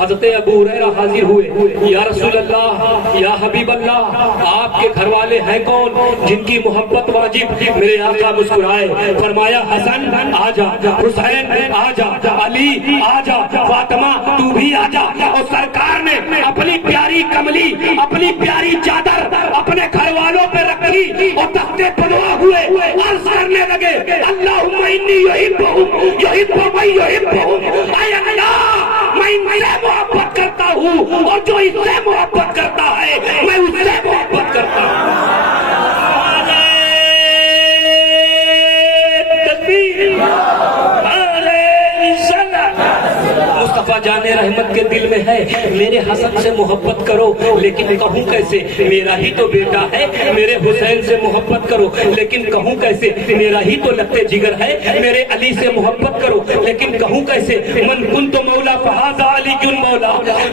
حضرت ابو ہریرہ حاضر ہوئے، یا رسول اللہ یا حبیب اللہ آپ کے گھر والے ہیں کون جن کی محبت واجب؟ میرے آقا مسکرائے، فرمایا حسن آ جا، حسین آ جا، علی آ جا، فاطمہ تو بھی آ جا۔ اور سرکار نے اپنی پیاری کملی، اپنی پیاری چادر اپنے گھر والوں پہ رکھی اور تختے پڑوا ہوئے عرض کرنے لگے، اللہم انی یحبہم یحب من یحبہم، اے اللہ میں ان سے محبت کرتا ہوں اور جو اس سے محبت کرتا ہے میں اس سے محبت کرتا ہوں۔ مصطفیٰ جان رحمت کے دل میں ہے میرے حسن سے محبت کرو، لیکن کہوں کیسے؟ میرا ہی تو بیٹا ہے۔ میرے حسین سے محبت کرو، لیکن کہوں کیسے؟ میرا ہی تو لگتے جگر ہے۔ میرے علی سے محبت کرو، لیکن کہوں کیسے؟ من کنت مولا فہذا علی کن مولا۔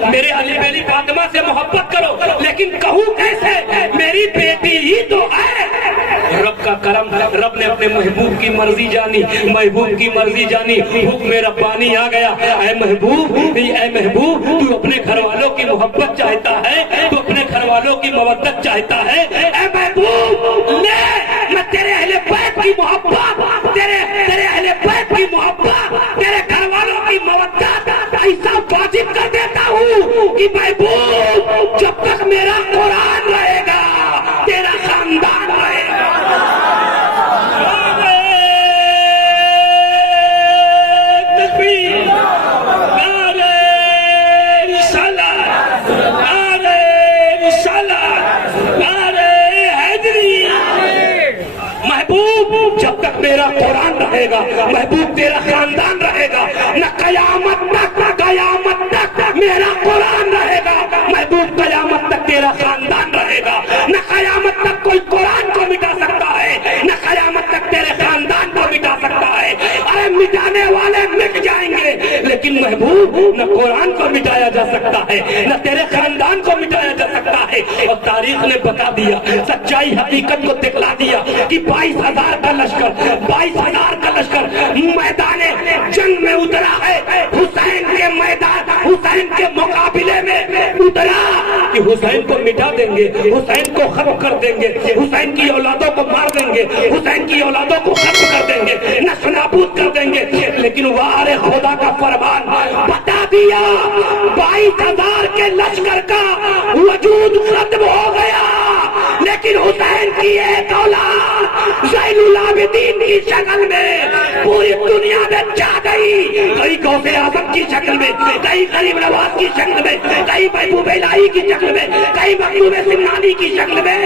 میرے علی بیلی فاطمہ سے محبت کرو، لیکن کہوں کیسے؟ میری بیٹی ہی تو ہے۔ رب کا کرم، رب نے اپنے محبوب کی مرضی جانی، محبوب کی مرضی جانی، حکم ربانی آ گیا۔ اے محبوب، اے محبوب، تو اپنے گھر والوں کی محبت چاہتا ہے، تو اپنے گھر والوں کی مودت چاہتا ہے۔ اے محبوب لے، میں تیرے اہل بیت کی محبت، تیرے اہل بیت کی محبت، تیرے گھر والوں کی مودت ایسا واجب کر دیتا ہوں کہ محبوب جب تک میرا قرآن رہے گا تیرا خاندان رہے گا۔ جب تک میرا قرآن رہے گا محبوب تیرا خاندان رہے گا، نہ قیامت تک میرا قرآن رہے گا محبوب، قیامت تک تیرا خاندان رہے گا۔ نہ قیامت تک کوئی قرآن کو مٹا سکتا ہے، نہ قیامت تک تیرے خاندان کو مٹا سکتا ہے۔ ارے مٹانے والے مٹ جائیں گے، لیکن محبوب نہ قرآن کو مٹایا جا سکتا ہے، نہ تیرے خاندان کو مٹایا جا سکتا ہے۔ اور تاریخ نے بتا دیا، سچائی حقیقت کو دکھلا دیا کہ 22,000 کا لشکر، 22,000 کا لشکر میدان جنگ میں اترا ہے، حسین کے میدان، حسین کے مقابلے میں اترا کہ حسین کو مٹا دیں گے، حسین کو ختم کر دیں گے، حسین کی اولادوں کو مار دیں گے، حسین کی اولادوں کو ختم کر دیں گے، نشو نابود کر دیں گے۔ لیکن وار خدا کا فرمان بتا دیا، 22,000 کے لشکر کا وجود ختم ہو گیا، لیکن حسین کی ایک اولاد زین العابدین کی شکل میں پوری دنیا میں چھا گئی، کئی غوث اعظم کی شکل میں، کئی غریب نواز کی شکل میں، کئی محبوب الہی کی شکل میں، کئی مخدوم سمنانی کی شکل میں۔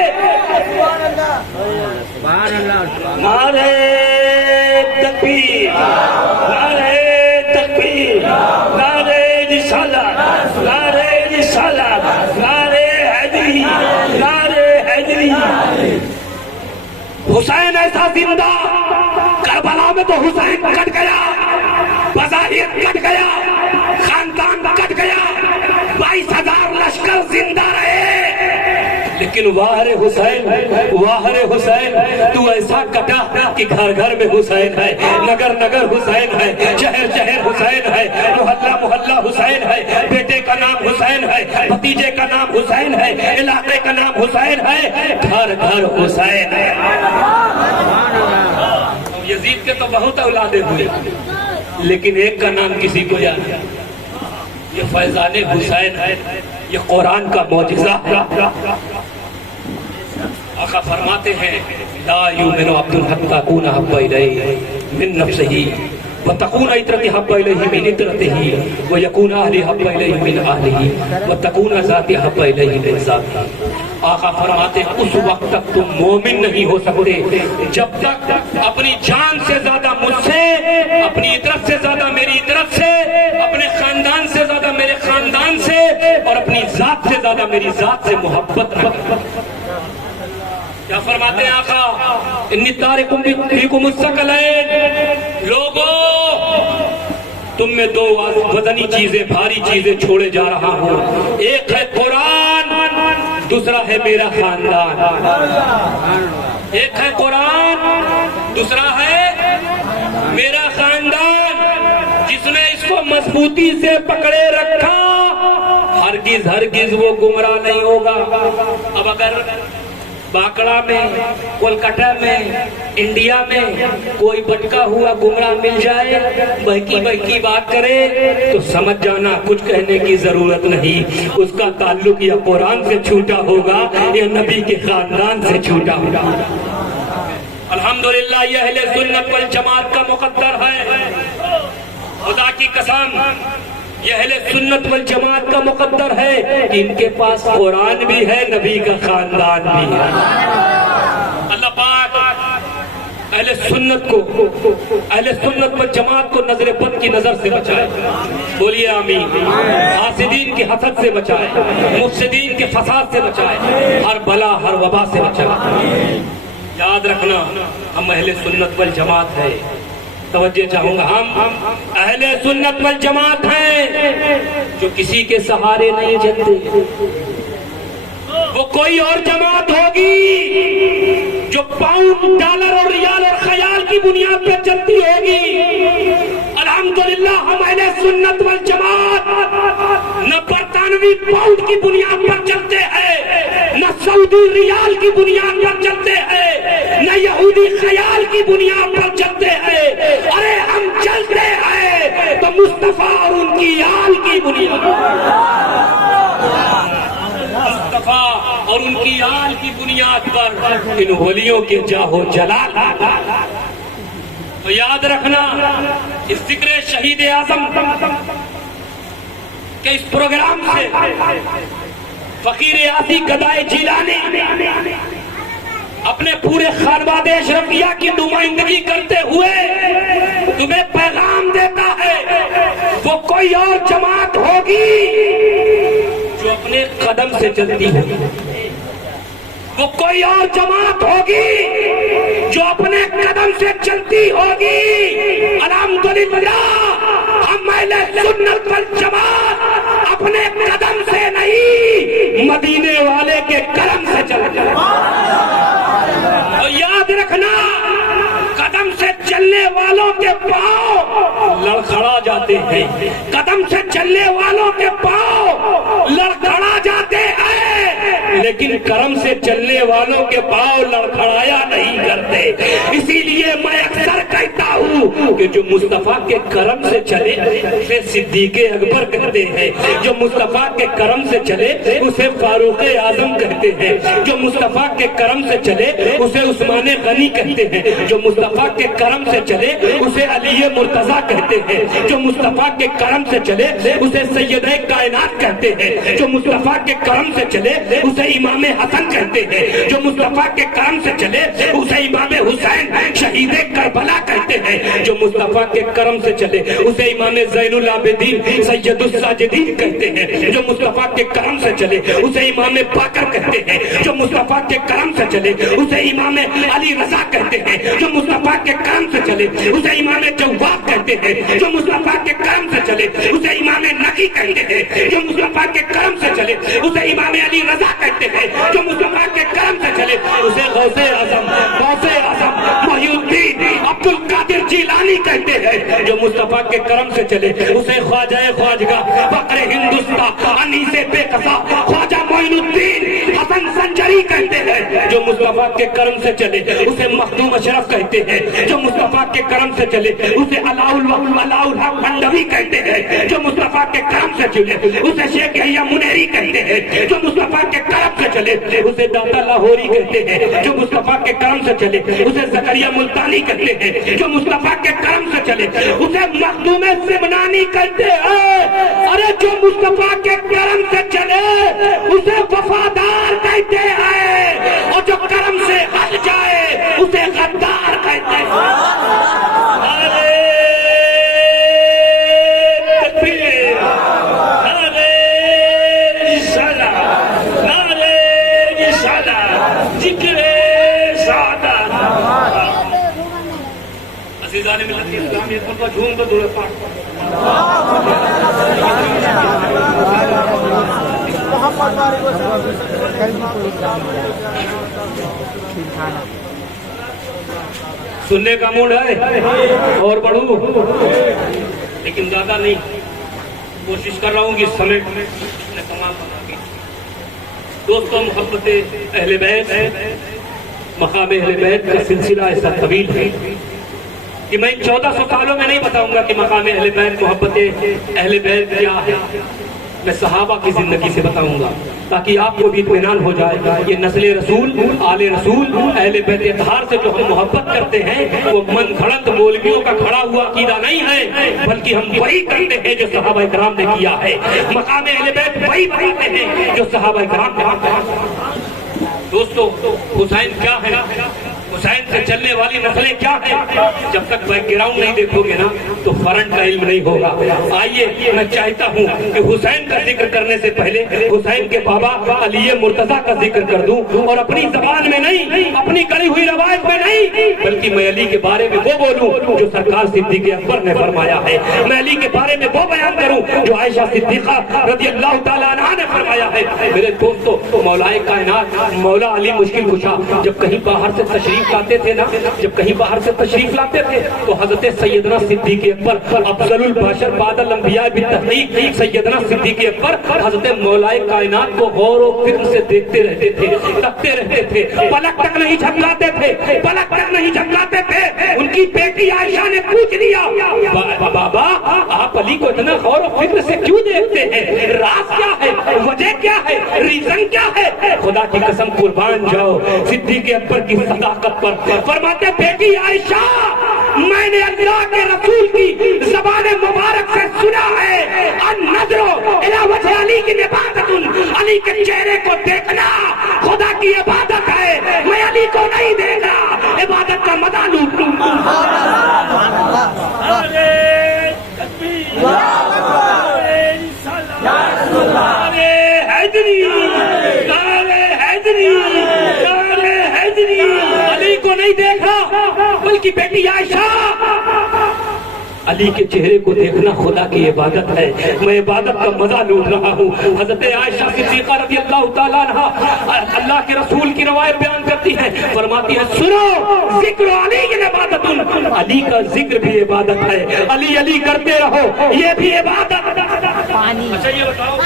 نعرہ تکبیر، نعرہ تکبیر، نعرہ رسالت، نعرہ رسالت، نعرہ حیدری، نعرہ حیدری۔ حسین ایسا زندہ، کربلا میں تو حسین کٹ گیا، بظاہر کٹ گیا، خاندان کٹ گیا، 22,000 لشکر زندہ رہے، لیکن واہ رے حسین، واہ رے حسین، تو ایسا کٹا کہ گھر گھر میں حسین ہے، نگر نگر حسین ہے، شہر شہر حسین ہے، محلہ محلہ حسین ہے، بیٹے کا نام حسین ہے، بھتیجے کا نام حسین ہے، علاقے کا نام حسین ہے، گھر گھر حسین ہے۔ یزید کے تو بہت اولادیں ہوئے، لیکن ایک کا نام کسی کو یاد ہے، یہ فیضان حسین ہے، یہ قرآن کا معجزہ۔ آقا فرماتے ہیں لا یؤمن عبد حتی اکون احب الیہ من نفسہ وتکون عطرتی احب الیہ من عطرتہ ویکون اہلی احب الیہ من اہلہ وتکون ذاتی احب الیہ من ذاتہ۔ آقا فرماتے ہیں اس وقت تک تم مومن نہیں ہو سکتے جب تک اپنی جان سے زیادہ مجھ سے، اپنی عطرت سے زیادہ میری عطرت سے، اپنے خاندان سے زیادہ میرے خاندان سے، اور اپنی ذات سے زیادہ میری ذات سے محبت رکھو۔ کیا فرماتے ہیں آقا؟ انی تارکم فیکم الثقلین، لوگوں تم میں دو وزنی چیزیں، بھاری چیزیں چھوڑے جا رہا ہوں، ایک ہے قرآن، دوسرا ہے میرا خاندان۔ ایک ہے قرآن، دوسرا ہے میرا خاندان۔ جس نے اس کو مضبوطی سے پکڑے رکھا ہرگز ہرگز وہ گمراہ نہیں ہوگا۔ اب اگر باکڑا میں، کولکاتہ میں، انڈیا میں کوئی بھٹکا ہوا گمراہ مل جائے، بہکی بہکی بات کرے تو سمجھ جانا کچھ کہنے کی ضرورت نہیں، اس کا تعلق یا قرآن سے چھوٹا ہوگا یا نبی کے خاندان سے چھوٹا ہوگا۔ الحمدللہ یہ اہل سنت والجماعت کا مقدر ہے، خدا کی قسم یہ اہل سنت والجماعت کا مقدر ہے کہ ان کے پاس قرآن بھی ہے، نبی کا خاندان بھی ہے۔ اللہ پاک اہل سنت والجماعت کو نظر بد کی نظر سے بچائے، بولیے آمین۔ حاسدین کی حسد سے بچائے، مفسدین کے فساد سے بچائے، ہر بلا ہر وبا سے بچائے۔ یاد رکھنا ہم اہل سنت والجماعت ہے، توجہ چاہوں گا، ہم اہل سنت والجماعت ہیں جو کسی کے سہارے نہیں چلتے۔ وہ کوئی اور جماعت ہوگی جو پاؤنڈ، ڈالر اور ریال اور خیال کی بنیاد پر چلتی ہوگی۔ الحمدللہ ہم اہل سنت والجماعت نہ برطانوی پاؤنڈ کی بنیاد پر چلتے ہیں، نہ سعودی ریال کی بنیاد پر چلتے ہیں، نہ یہودی خیال کی بنیاد پر چلتے ہیں۔ ارے ہم چلتے ہیں تو مصطفیٰ اور ان کی آل کی بنیاد، مصطفیٰ اور ان کی آل کی بنیاد پر، ان ولیوں کے جاہو جلال۔ تو یاد رکھنا اس ذکر شہید اعظم کے اس پروگرام سے فقیر اعظی گدائے جیلانی اپنے پورے خانواد اشرفیہ کی نمائندگی کرتے ہوئے تمہیں پیغام دیتا ہے، وہ کوئی اور جماعت ہوگی جو اپنے قدم سے چلتی ہوگی، وہ کوئی اور جماعت ہوگی جو اپنے قدم سے چلتی ہوگی۔ الحمدللہ ہم اہل سنت والجماعت اپنے قدم سے نہیں، مدینے والے کے کرم سے چلتے ہیں۔ اور یاد رکھنا قدم سے چلنے والوں کے پاؤں لڑکھڑا جاتے ہیں، قدم سے چلنے والوں کے پاؤں لڑکھڑا جاتے ہیں، لیکن کرم سے چلنے والوں کے پاؤں لڑکھڑایا نہیں کرتے۔ اسی لیے میں اکثر کہتا ہوں کہ جو مصطفیٰ کے کرم سے چلے اسے صدیق اکبر کہتے ہیں، جو مصطفیٰ کے کرم سے چلے اسے فاروق اعظم کہتے ہیں، جو مصطفیٰ کے کرم سے چلے اسے عثمان غنی کہتے ہیں، جو مصطفیٰ کے کرم سے چلے اسے علی مرتضیٰ کہتے ہیں، جو مصطفیٰ کے کرم سے چلے اسے سید کائنات کہتے ہیں، جو مصطفیٰ کے کرم سے چلے اسے امام حسن کہتے ہیں، جو مصطفیٰ کے کرم سے چلے اسے امام حسین شہید کربلا کہتے ہیں، جو مصطفیٰ کے کرم سے چلے اسے امام زین العابدین سید الساجدین کہتے ہیں، جو مصطفیٰ کے کرم سے چلے اسے امام باقر کہتے ہیں، جو مصطفیٰ کے کرم سے چلے اسے امام علی رضا کہتے ہیں، جو مصطفیٰ کے کرم سے چلے اسے امام جواد کہتے ہیں، جو مصطفیٰ کے کرم سے چلے اسے امام نقی کہتے ہیں، جو مصطفیٰ کے کرم سے چلے اسے امام علی رضا کہتے ہیں، جو مصطفیٰ کے کرم سے چلے اسے غوث اعظم محی الدین عبد القادر جیلانی کہتے ہیں، جو مصطفیٰ کے کرم سے چلے اسے خواجہ خواجگاہ فقر ہندوستان انیس بے قصا خواجہ معین الدین حسن سنجری کہتے ہیں، جو مصطفیٰ کے کرم سے چلے اسے مخدوم اشرف کہتے ہیں، جو مصطفیٰ کے کرم سے چلے اسے علاء الحق بھنڈوی کہتے ہیں، جو مصطفیٰ کے کرم سے چلے اسے شیخ یحییٰ منیری کہتے ہیں، جو مصطفیٰ کے کرم سے چلے اسے داتا لاہوری کہتے ہیں، جو مصطفیٰ کے کرم سے چلے اسے زکریا ملتانی کہتے ہیں، جو مصطفیٰ کے کرم سے چلے اسے مخدوم سمنانی کہتے ہیں۔ ارے جو مصطفیٰ کے کرم سے چلے اسے وفادار کہتے ہیں، اور جو کرم سے ہٹ جائے اسے غدار کہتے ہیں۔ ذکر اسلامیت کو جھوم تو درست پاک سننے کا موڈ ہے اور بڑھوں لیکن زیادہ نہیں. کوشش کر رہا ہوں کہ اس سمے تمام دوستوں محبت اہل بیت ہے. مقام اہل بیت کا سلسلہ ایسا طویل ہے کہ میں 1400 سالوں میں نہیں بتاؤں گا کہ مقام اہل بیت محبت اہل بیت کیا ہے. میں صحابہ کی زندگی سے بتاؤں گا تاکہ آپ کو بھی اطمینان ہو جائے. یہ نسل رسول، آل رسول، اہل بیت اطہار سے جو ہم محبت کرتے ہیں وہ من گھڑت مولویوں کا کھڑا ہوا عقیدہ نہیں ہے، بلکہ ہم وہی کرتے ہیں جو صحابہ کرام نے کیا ہے. مقام اہل بیت وہی بناتے ہیں جو صحابہ کرام نے کیا. دوستو حسین کیا ہے؟ حسین سے چلنے والی نسلیں کیا ہیں؟ جب تک بیک گراؤنڈ نہیں دیکھو گے نا تو فرنٹ کا علم نہیں ہوگا. آئیے میں چاہتا ہوں کہ حسین کا ذکر کرنے سے پہلے حسین کے بابا علی مرتضیٰ کا ذکر کر دوں، اور اپنی زبان میں نہیں، اپنی کڑی ہوئی روایت میں نہیں، بلکہ میں علی کے بارے میں وہ بولوں جو سرکار صدیق اکبر نے فرمایا ہے. میں علی کے بارے میں وہ بیان کروں جو عائشہ صدیقہ رضی اللہ تعالیٰ عنہا نے فرمایا ہے. میرے دوستو مولا کائنات مولا علی مشکل کشا جب کہیں باہر سے تشریف لاتے تھے نا، جب کہیں باہر سے تشریف لاتے تھے تو حضرت سیدنا صدیق اکبر افضل البشر بعد الانبیاء بالتحقیق سیدنا صدیق اکبر حضرت مولا کائنات کو غور و فکر سے دیکھتے رہتے تھے، تکتے رہتے تھے، پلک تک نہیں جھپکاتے تھے، پلک تک نہیں جھپکاتے تھے. ان کی بیٹی عائشہ نے پوچھ لیا بابا آپ علی کو اتنا غور و فکر سے کیوں دیکھتے ہیں؟ راز کیا ہے؟ وجہ کیا ہے؟ ریزن کیا ہے؟ خدا کی قسم قربان جاؤ صدیق اکبر کی صداقت پر. فرماتے بیٹی عائشہ میں نے اللہ کے رسول کی زبان مبارک سے سنا ہے النظر الی وجہ علی کی عبادت، علی کے چہرے کو دیکھنا خدا کی عبادت ہے. میں علی کو نہیں دیکھ رہا، عبادت کا مزہ لوٹوں. علی کو نہیں دیکھ رہا بلکہ بیٹی عائشہ علی کے چہرے کو دیکھنا خدا کی عبادت ہے. میں عبادت کا مزہ لوٹ رہا ہوں. حضرت عائشہ صدیقہ رضی اللہ تعالیٰ عنہا اللہ کے رسول کی روایت بیان کرتی ہے، فرماتی ہے سنو ذکر علی کی عبادت، علی کا ذکر بھی عبادت ہے. علی علی کرتے رہو یہ بھی عبادت. اچھا یہ بتاؤ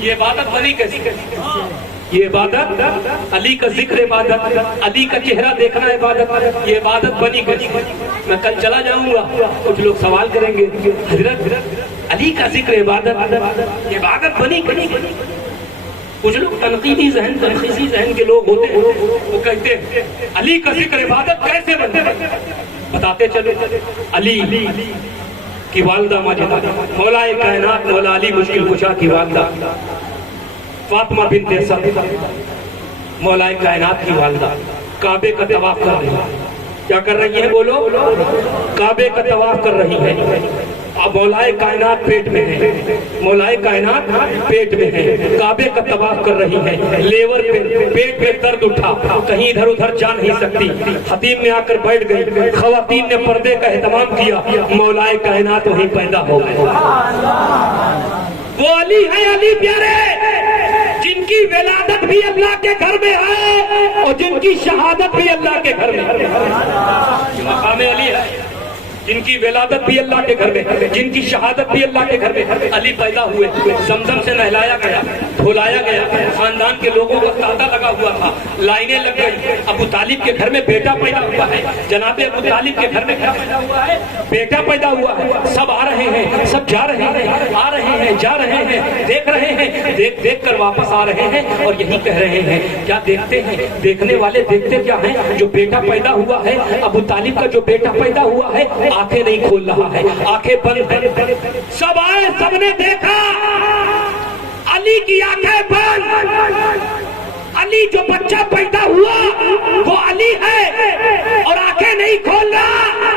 یہ عبادت بنی کیسی؟ یہ عبادت علی کا ذکر عبادت، علی کا چہرہ دیکھنا عبادت، یہ عبادت بنی کیسی؟ میں کل چلا جاؤں گا کچھ لوگ سوال کریں گے حضرت علی کا ذکر عبادت عبادت بنی کیسی؟ کچھ لوگ تنقیدی ذہن تنقیدی ذہن کے لوگ ہوتے ہیں وہ کہتے ہیں علی کا ذکر عبادت کیسے بنتا ہے؟ بتاتے چلو. علی کی والدہ ماجدہ مولا کائنات مولا علی مشکل کشا کی والدہ فاطمہ بنت اسد مولا کائنات کی والدہ کعبے کا طواف کر رہی ہے. کیا کر رہی ہے بولو؟ کعبے کا طواف کر رہی ہے. اب مولا کائنات پیٹ میں ہے، مولا کائنات پیٹ میں ہے، کعبے کا طواف کر رہی ہے. لیور پہ پیٹ پہ درد اٹھا، کہیں ادھر ادھر جا نہیں سکتی. حتیم میں آ کر بیٹھ گئی. خواتین نے پردے کا اہتمام کیا، مولا کائنات وہیں پیدا ہو گئے. وہ علی ہے، علی پیارے جن کی ولادت بھی اللہ کے گھر میں ہے اور جن کی شہادت بھی اللہ کے گھر میں ہے. مقام علی ہے جن کی ولادت بھی اللہ کے گھر میں، جن کی شہادت بھی اللہ کے گھر میں. علی پیدا ہوئے، زمزم سے نہلایا گیا، دھلایا گیا، خاندان کے لوگوں کا تانتا لگا ہوا تھا، لائنیں لگ گئی. ابو طالب کے گھر میں بیٹا پیدا ہوا ہے، جناب ابو طالب کے گھر میں کیا پیدا ہوا ہے؟ بیٹا پیدا ہوا ہے. سب آ رہے ہیں، سب جا رہے ہیں، آ رہے ہیں جا رہے ہیں، دیکھ رہے ہیں، دیکھ دیکھ کر واپس آ رہے ہیں اور یہی کہہ رہے ہیں. کیا دیکھتے ہیں؟ دیکھنے والے دیکھتے کیا ہیں؟ جو بیٹا پیدا ہوا ہے ابو طالب کا، جو بیٹا پیدا ہوا ہے آنکھیں نہیں کھول رہا ہے، آنکھیں بند ہیں. سب آئے، سب نے دیکھا علی کی آنکھیں بند. علی جو بچہ پیدا ہوا وہ علی ہے اور آنکھیں نہیں کھول رہا.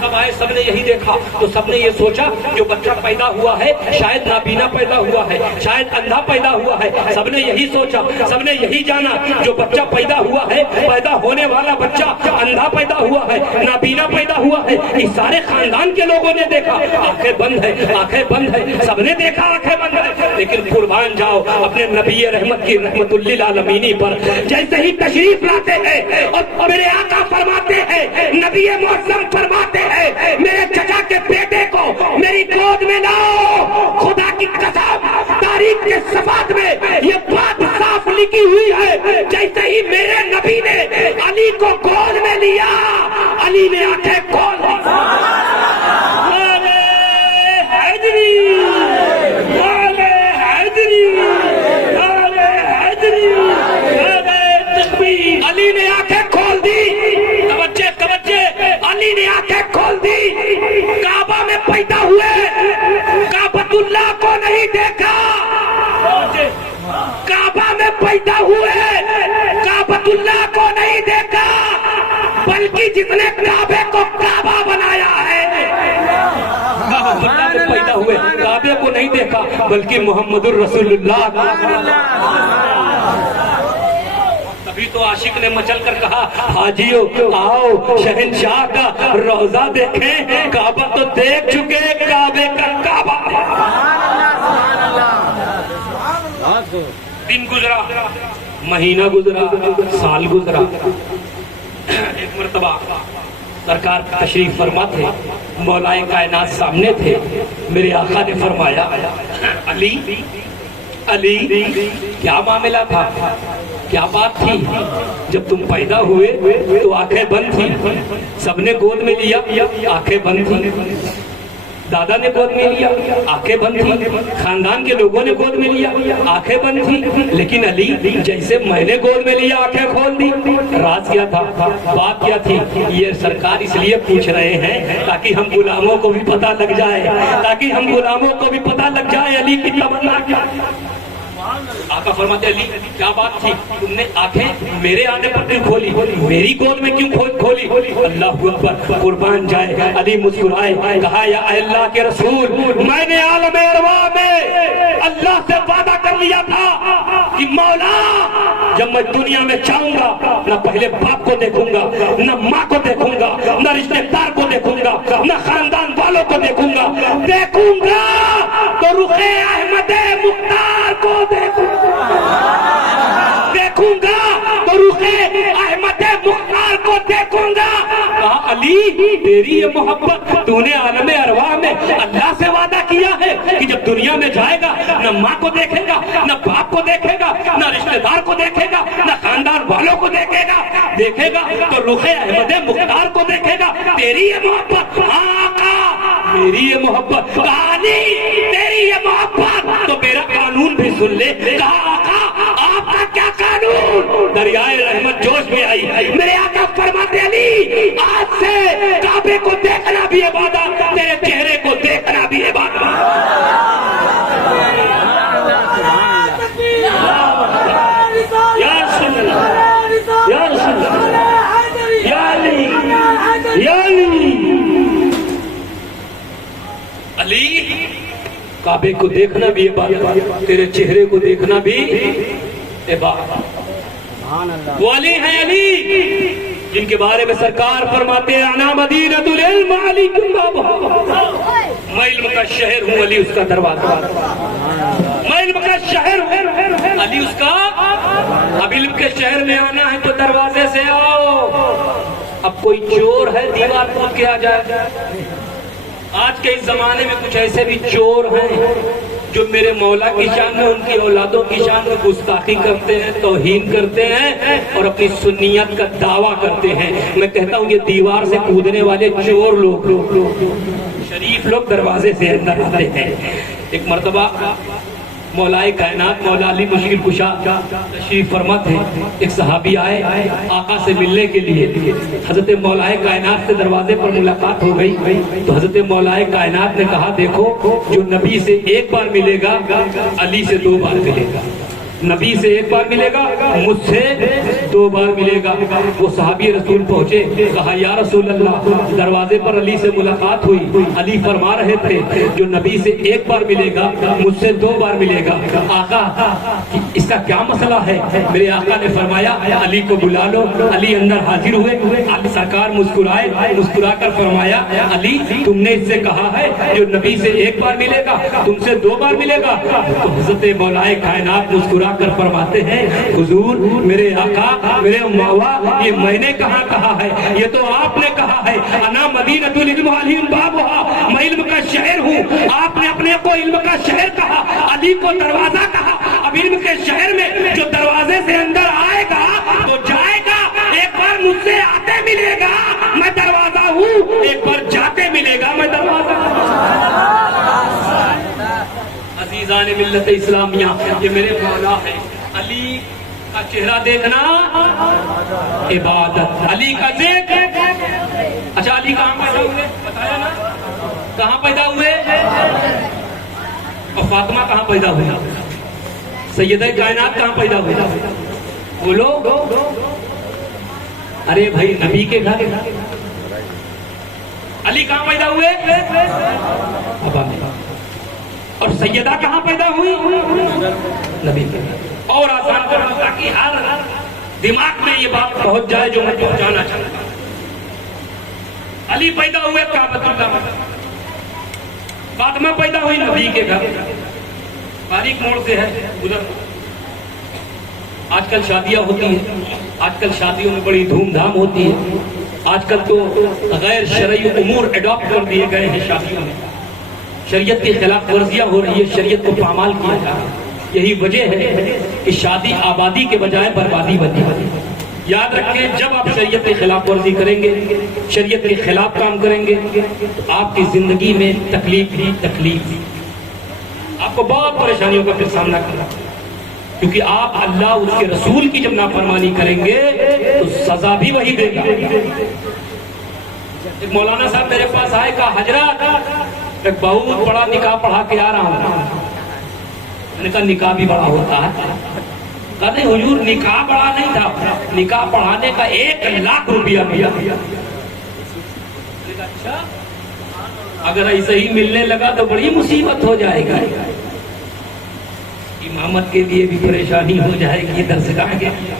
سب آئے سب نے یہی دیکھا تو سب نے یہ سوچا جو بچہ پیدا ہوا ہے شاید نابینا پیدا ہوا ہے، شاید اندھا پیدا ہوا ہے، سب نے یہی سوچا، سب نے یہی جانا جو بچہ پیدا ہوا ہے، پیدا ہونے والا بچہ اندھا پیدا ہوا ہے، نابینا پیدا ہوا ہے۔ اس سارے خاندان کے لوگوں نے دیکھا، آنکھیں بند ہے، آنکھیں بند ہے، سب نے دیکھا آنکھیں بند ہے، لیکن قربان جاؤ اپنے نبی رحمت کی رحمت للعالمین پر جیسے ہی تشریف لاتے ہیں اور میرے آقا فرماتے ہیں، نبی معظم فرماتے ہیں میرے چچا کے بیٹے کو میری گود میں لاؤ، خدا کی قسم تاریخ کے صفحات میں یہ بات صاف لکھی ہوئی ہے، جیسے ہی میرے نبی نے علی کو گود میں لیا علی نے آنکھیں کھول دی۔ علی نے آنکھیں کھول دی، توجہ علی نے آنکھیں کھول دی، کعبہ میں پیدا ہوئے کعبۃ اللہ کو نہیں دیکھا، کعبہ میں پیدا ہوئے کعبۃ اللہ کو نہیں دیکھا، بلکہ جس نے کعبے کو کعبہ بنایا ہے، کعبہ میں پیدا ہوئے کعبے کو نہیں دیکھا بلکہ محمد الرسول اللہ۔ تو عاشق نے مچل کر کہا حاجیو آؤ شہنشاہ کا روضہ دیکھیں، کعبہ تو دیکھ چکے، کعبے کا کعبہ۔ دن گزرا، مہینہ گزرا، سال گزرا، ایک مرتبہ سرکار تشریف فرما تھے، مولائے کائنات سامنے تھے، میرے آقا نے فرمایا علی علی کیا معاملہ تھا، کیا بات تھی، جب تم پیدا ہوئے تو آنکھیں بند تھی، سب نے گود میں لیا آنکھیں بند تھی، دادا نے گود میں لیا آنکھیں بند تھی، خاندان کے لوگوں نے گود میں لیا آنکھیں بند تھی، لیکن علی جیسے میں نے گود میں لیا آنکھیں کھول دی۔ راز کیا تھا، بات کیا تھی، یہ سرکار اس لیے پوچھ رہے ہیں تاکہ ہم غلاموں کو بھی پتہ لگ جائے، تاکہ ہم غلاموں کو بھی پتہ لگ جائے علی کی تمنا کیا۔ آقا فرماتے علی کیا بات تھی، تم نے آنکھیں میرے آنے پر کیوں کھولی، میری گود میں کیوں کھولی؟ اللہ اکبر، قربان جائے علی مسکرائے، کہا یا اللہ کے رسول میں نے عالم ارواح میں اللہ سے وعدہ کر لیا تھا کہ مولا جب میں دنیا میں جاؤں گا نہ پہلے باپ کو دیکھوں گا، نہ ماں کو دیکھوں گا، نہ رشتے دار کو دیکھوں گا، نہ خاندان والوں کو دیکھوں گا تو رخ احمد مختار کو دیکھوں گا تو رخ احمد مختار کو دیکھوں گا۔ کہا علی تیری یہ محبت، تو نے عالم ارواح میں اللہ سے وعدہ کیا ہے کہ جب دنیا میں جائے گا نہ ماں کو دیکھے گا، نہ باپ کو دیکھے گا، نہ رشتے دار کو دیکھے گا، نہ خاندان والوں کو دیکھے گا تو رخ احمد مختار کو دیکھے گا۔ تیری یہ محبت، آقا میری یہ محبت، کہا علی تیری یہ محبت تو میرا قانون بھی سن لے۔ کہا آقا آپ کا کیا قانون؟ دریائے رحمت جوش میں آئی، میرے آقا فرماتے علی آج سے کعبے کو دیکھنا بھی عبادت، تیرے چہرے کو دیکھنا بھی عبادت۔ یا رسول اللہ، یا رسول اللہ، یا علی، یا علی۔ علی کعبے کو دیکھنا بھی عبادت، تیرے چہرے کو دیکھنا بھی عبادت۔ وہ علی ہیں علی جن کے بارے میں سرکار فرماتے ہیں انا مدینۃ العلم علی میں علم کا شہر ہوں، علی اس کا دروازہ، میں علم کا شہر ہوں، علی اس کا۔ اب علم کے شہر میں آنا ہے تو دروازے سے آؤ۔ اب کوئی چور ہے دیوار کھود کے آ جائے۔ آج کے اس زمانے میں کچھ ایسے بھی چور ہیں جو میرے مولا کی شان میں، ان کی اولادوں کی شان میں گستاخی کرتے ہیں، توہین کرتے ہیں اور اپنی سنیت کا دعویٰ کرتے ہیں۔ میں کہتا ہوں یہ دیوار سے کودنے والے چور لوگ، شریف لوگ دروازے سے اندر آتے ہیں۔ ایک مرتبہ مولائے کائنات مولا علی مشکل کشا تشریف فرما تھے، ایک صحابی آئے آقا سے ملنے کے لیے۔ حضرت مولائے کائنات سے دروازے پر ملاقات ہو گئی تو حضرت مولائے کائنات نے کہا دیکھو جو نبی سے ایک بار ملے گا علی سے 2 بار ملے گا، نبی سے ایک بار ملے گا، مجھ سے 2 بار ملے گا۔ وہ صحابی رسول پہنچے، کہا یا رسول اللہ، دروازے پر علی سے ملاقات ہوئی، علی فرما رہے تھے جو نبی سے 1 بار ملے گا مجھ سے 2 بار ملے گا، آقا اس کا کیا مسئلہ ہے؟ میرے آقا نے فرمایا علی کو بلا لو۔ علی اندر حاضر ہوئے، سرکار مسکرائے، مسکرا کر فرمایا علی تم نے اس سے کہا ہے جو نبی سے 1 بار ملے گا تم سے 2 بار ملے گا۔ تو حضرت مولا کائنات مسکرا کر فرماتے ہیں حضور میرے آقا میرے مولا یہ میں نے کہاں کہا ہے، یہ تو آپ نے کہا ہے، انا مدینۃ العلم علیم بابھا، میں علم کا شہر ہوں۔ آپ نے اپنے کو علم کا شہر کہا، علی کو دروازہ کہا۔ اب علم کے شہر میں جو دروازے سے اندر آئے گا تو جائے گا، ایک بار مجھ سے آتے ملے گا میں دروازہ ہوں، ایک بار جاتے ملے گا میں دروازہ ہوں۔ عزیزان ملت اسلامیہ، یہ میرے مولا ہے۔ علی کا چہرہ دیکھنا عبادت، علی کا ذکر۔ اچھا علی کہاں پیدا ہوئے بتایا نا، کہاں پیدا ہوئے؟ اور فاطمہ کہاں پیدا ہوئی؟ سیدہ کائنات کہاں پیدا ہوئی؟ بولو۔ ارے بھائی نبی کے گھر۔ علی کہاں پیدا ہوئے؟ ابا میں۔ اور سیدہ کہاں پیدا ہوئی؟ نبی کے گھر۔ اور آسان کرنا تاکہ ہر دماغ میں یہ بات پہنچ جائے جو میں پہنچانا چاہتا ہوں۔ علی پیدا ہوئے کعبۃ اللہ میں، فاطمہ پیدا ہوئی نبی کے گھر۔ باریک موڑ سے ہے ادھر۔ آج کل شادیاں ہوتی ہیں، آج کل شادیوں میں بڑی دھوم دھام ہوتی ہے، آج کل تو غیر شرعی امور ایڈاپٹ کر دیے گئے ہیں شادیوں میں، شریعت کی خلاف ورزیاں ہو رہی ہے، شریعت کو پامال کیا جا رہا ہے۔ یہی وجہ ہے کہ شادی آبادی کے بجائے بربادی بنتی ہے۔ یاد رکھیں جب آپ شریعت کی خلاف ورزی کریں گے، شریعت کے خلاف کام کریں گے تو آپ کی زندگی میں تکلیف ہی تکلیف، آپ کو بہت پریشانیوں کا پھر سامنا کرنا، کیونکہ آپ اللہ اس کے رسول کی جب نافرمانی کریں گے تو سزا بھی وہی دے گا۔ ایک مولانا صاحب میرے پاس آئے، کہا حضرت ایک بہت بڑا نکاح پڑھا کے آ رہا ہوں۔ میں نے کہا نکاح بھی بڑا ہوتا ہے؟ کہتے حضور نکاح بڑا نہیں تھا، نکاح پڑھانے کا 1,00,000 روپیہ ملا۔ اچھا اگر ایسے ہی ملنے لگا تو بڑی مصیبت ہو جائے گا، امامت کے لیے بھی پریشانی ہو جائے گی، درسگاہ کے لیے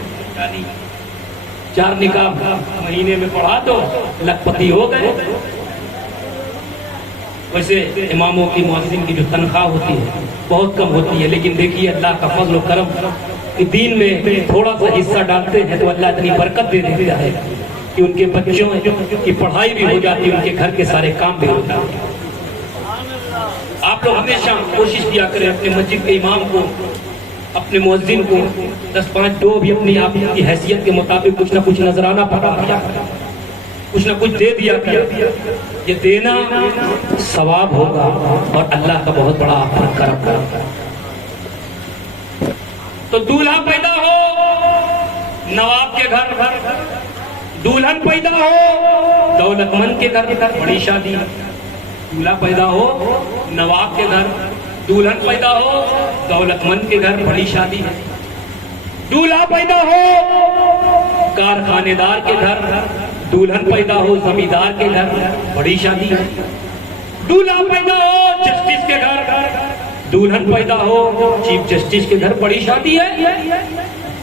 4 نکاح مہینے میں پڑھا تو لکھپتی ہو گئے۔ ویسے اماموں کی مؤذن کی جو تنخواہ ہوتی ہے بہت کم ہوتی ہے، لیکن دیکھیے اللہ کا فضل و کرم کہ دین میں تھوڑا سا حصہ ڈالتے ہیں تو اللہ اتنی برکت دے دیتا ہے کہ ان کے بچوں کی پڑھائی بھی ہو جاتی ہے، ان کے گھر کے سارے کام بھی ہو جاتے ہیں۔ آپ لوگ ہمیشہ کوشش کیا کریں اپنے مسجد کے امام کو، اپنے مؤذن کو 10-5 دو بھی اپنی آپ کی حیثیت کے مطابق کچھ نہ کچھ نذرانہ پڑا، کچھ نہ کچھ دے دیا کیا۔ یہ دینا ثواب ہوگا اور اللہ کا بہت بڑا آپ پر کرم کرے۔ تو دولہا پیدا ہو نواب کے گھر، دلہن پیدا ہو دولت مند کے گھر، بڑی شادی۔ دولہا پیدا ہو نواب کے گھر، دلہن پیدا ہو دولت مند کے گھر، بڑی شادی ہے۔ دولہا پیدا ہو کارخانے دار کے گھر، دلہن پیدا ہو زمیندار کے گھر، بڑی شادی ہے۔ دولہا پیدا ہو جسٹس کے گھر، دلہن پیدا ہو چیف جسٹس کے گھر، بڑی شادی ہے۔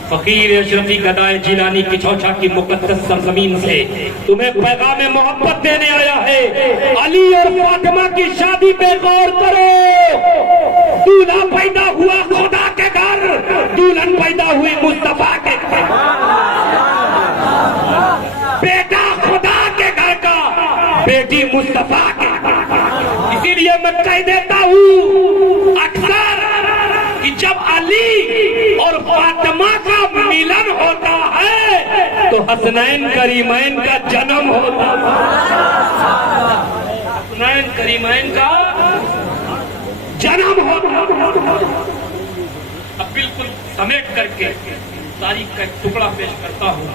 فقیر اشرفی گدائے جیلانی کی چوچا کی مقدس سرزمین سے تمہیں پیغام محبت دینے آیا ہے۔ علی اور فاطمہ کی شادی پہ غور کرو۔ دولہا پیدا ہوا خدا کے گھر، دلہن پیدا ہوئی مصطفیٰ کے گھر، بیٹا خدا کے گھر کا، بیٹی مصطفیٰ کے گھر کا۔ اسی لیے میں کہہ دیتا ہوں اکثر کہ جب علی اور فاطمہ کا ملن ہوتا ہے تو حسنین کریمین کا جنم ہوتا ہے۔ حسنین کریمین کا جنم ہوتا ہے۔ اب بالکل سمیٹ کر کے تاریخ کا ایک ٹکڑا پیش کرتا ہوں۔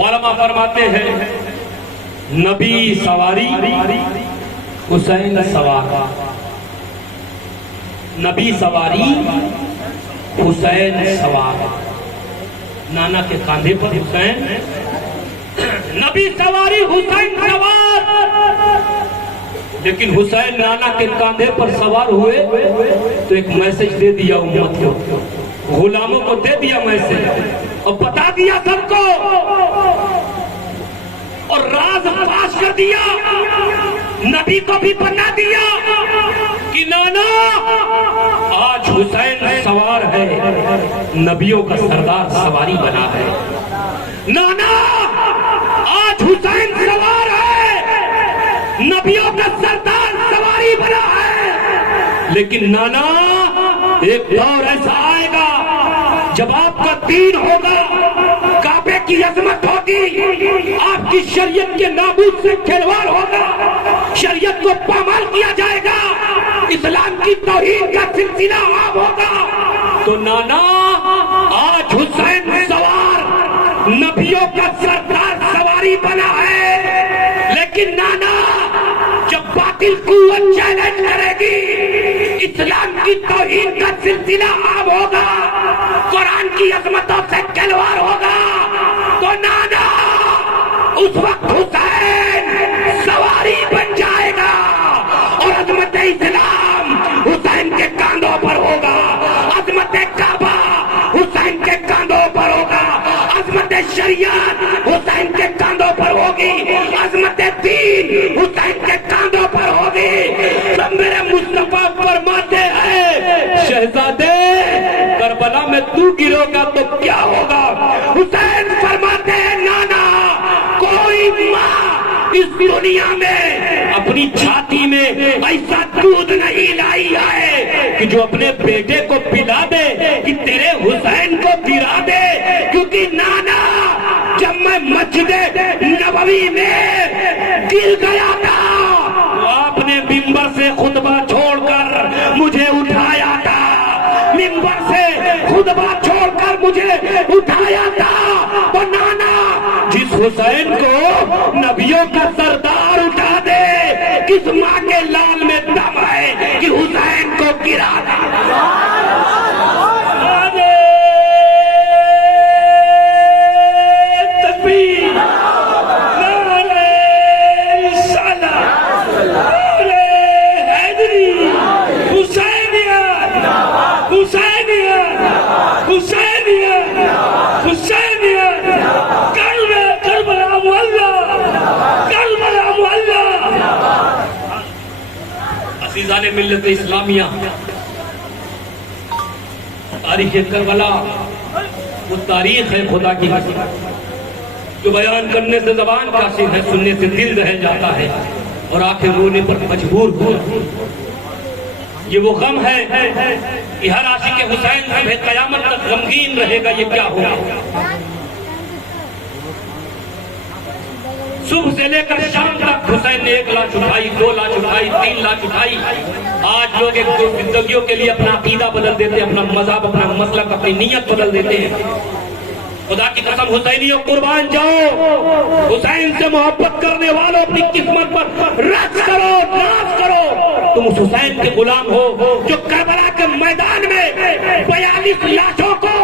علماء فرماتے ہیں نبی سواری حسین سوار، نبی سواری حسین سوار، نانا کے کاندھے پر حسین، نبی سواری حسین سوار، لیکن حسین نانا کے کاندھے پر سوار ہوئے تو ایک میسج دے دیا امت کو، غلاموں کو دے دیا میسج اور بتا دیا سب کو، اور راز فاش کر دیا، نبی کو بھی بتا دیا کہ نانا آج حسین سوار ہے، نبیوں کا سردار سواری بنا ہے، نانا آج حسین سوار ہے، نبیوں کا سردار سواری بنا ہے، لیکن نانا ایک دور ایسا آئے گا جب آپ کا دین ہوگا، کعبے کی عظمت ہوگی، آپ کی شریعت کے ناموس سے کھلواڑ ہوگا، شریعت کو پامال کیا جائے گا، اسلام کی توہین کا سلسلہ عام ہوگا، تو نانا آج حسین سوار نبیوں کا سردار سواری بنا ہے، لیکن نانا جب باطل قوت چیلنج کرے گی، اسلام کی توہین کا سلسلہ عام ہوگا، قرآن کی عظمتوں سے کھلواڑ ہوگا، تو نانا اس وقت حسین سواری بن جائے گا، اور عظمت اسلام حسین کے کاندھوں پر ہوگا، عظمت کعبہ حسین کے کاندھوں پر ہوگا، عظمت شریعت حسین کے کاندھوں پر ہوگی، عظمت دین حسین کے کاندھوں پر ہوگی۔ سب میرے مصطفیٰ فرماتے ہیں شہزادے کربلا میں تو گرو گا تو کیا ہوگا؟ حسین فرماتے ہیں نانا کوئی ماں اس دنیا میں اپنی چھاتی میں ایسا دودھ نہیں لائی ہے کہ جو اپنے بیٹے کو پلا دے کہ تیرے حسین کو گرا دے، کیونکہ نانا جب میں مسجد نبوی میں گر گیا تھا تو آپ نے ممبر سے خطبہ چھوڑ کر مجھے اٹھایا تھا، ممبر سے خطبہ چھوڑ کر مجھے اٹھایا تھا، تو نانا جس حسین کو نبیوں کا سردار اٹھا دے، کس ماں کے لال میں دم ہے کہ حسین کو گرا دے۔ عزیزان ملت اسلامیہ، تاریخ کربلا وہ تاریخ ہے خدا کی جو بیان کرنے سے زبان قاصر ہے، سننے سے دل دہل جاتا ہے اور آنکھیں رونے پر مجبور ہو۔ یہ وہ غم ہے کہ ہر عاشق حسین سے قیامت تک غمگین رہے گا، یہ کیا ہوگا؟ صبح سے لے کر شام تک حسین نے 1 لاش اٹھائی، 2 لاش اٹھائی، 3 لاش اٹھائی۔ آج لوگ ایک دو زندگیوں کے لیے اپنا عقیدہ بدل دیتے ہیں، اپنا مذہب، اپنا مسلک، اپنی نیت بدل دیتے ہیں۔ خدا کی قسم حسینیوں قربان جاؤ، حسین سے محبت کرنے والوں اپنی قسمت پر رقص کرو، ناز کرو۔ تم اس حسین کے غلام ہو جو کربلا کے میدان میں 42 لاشوں کو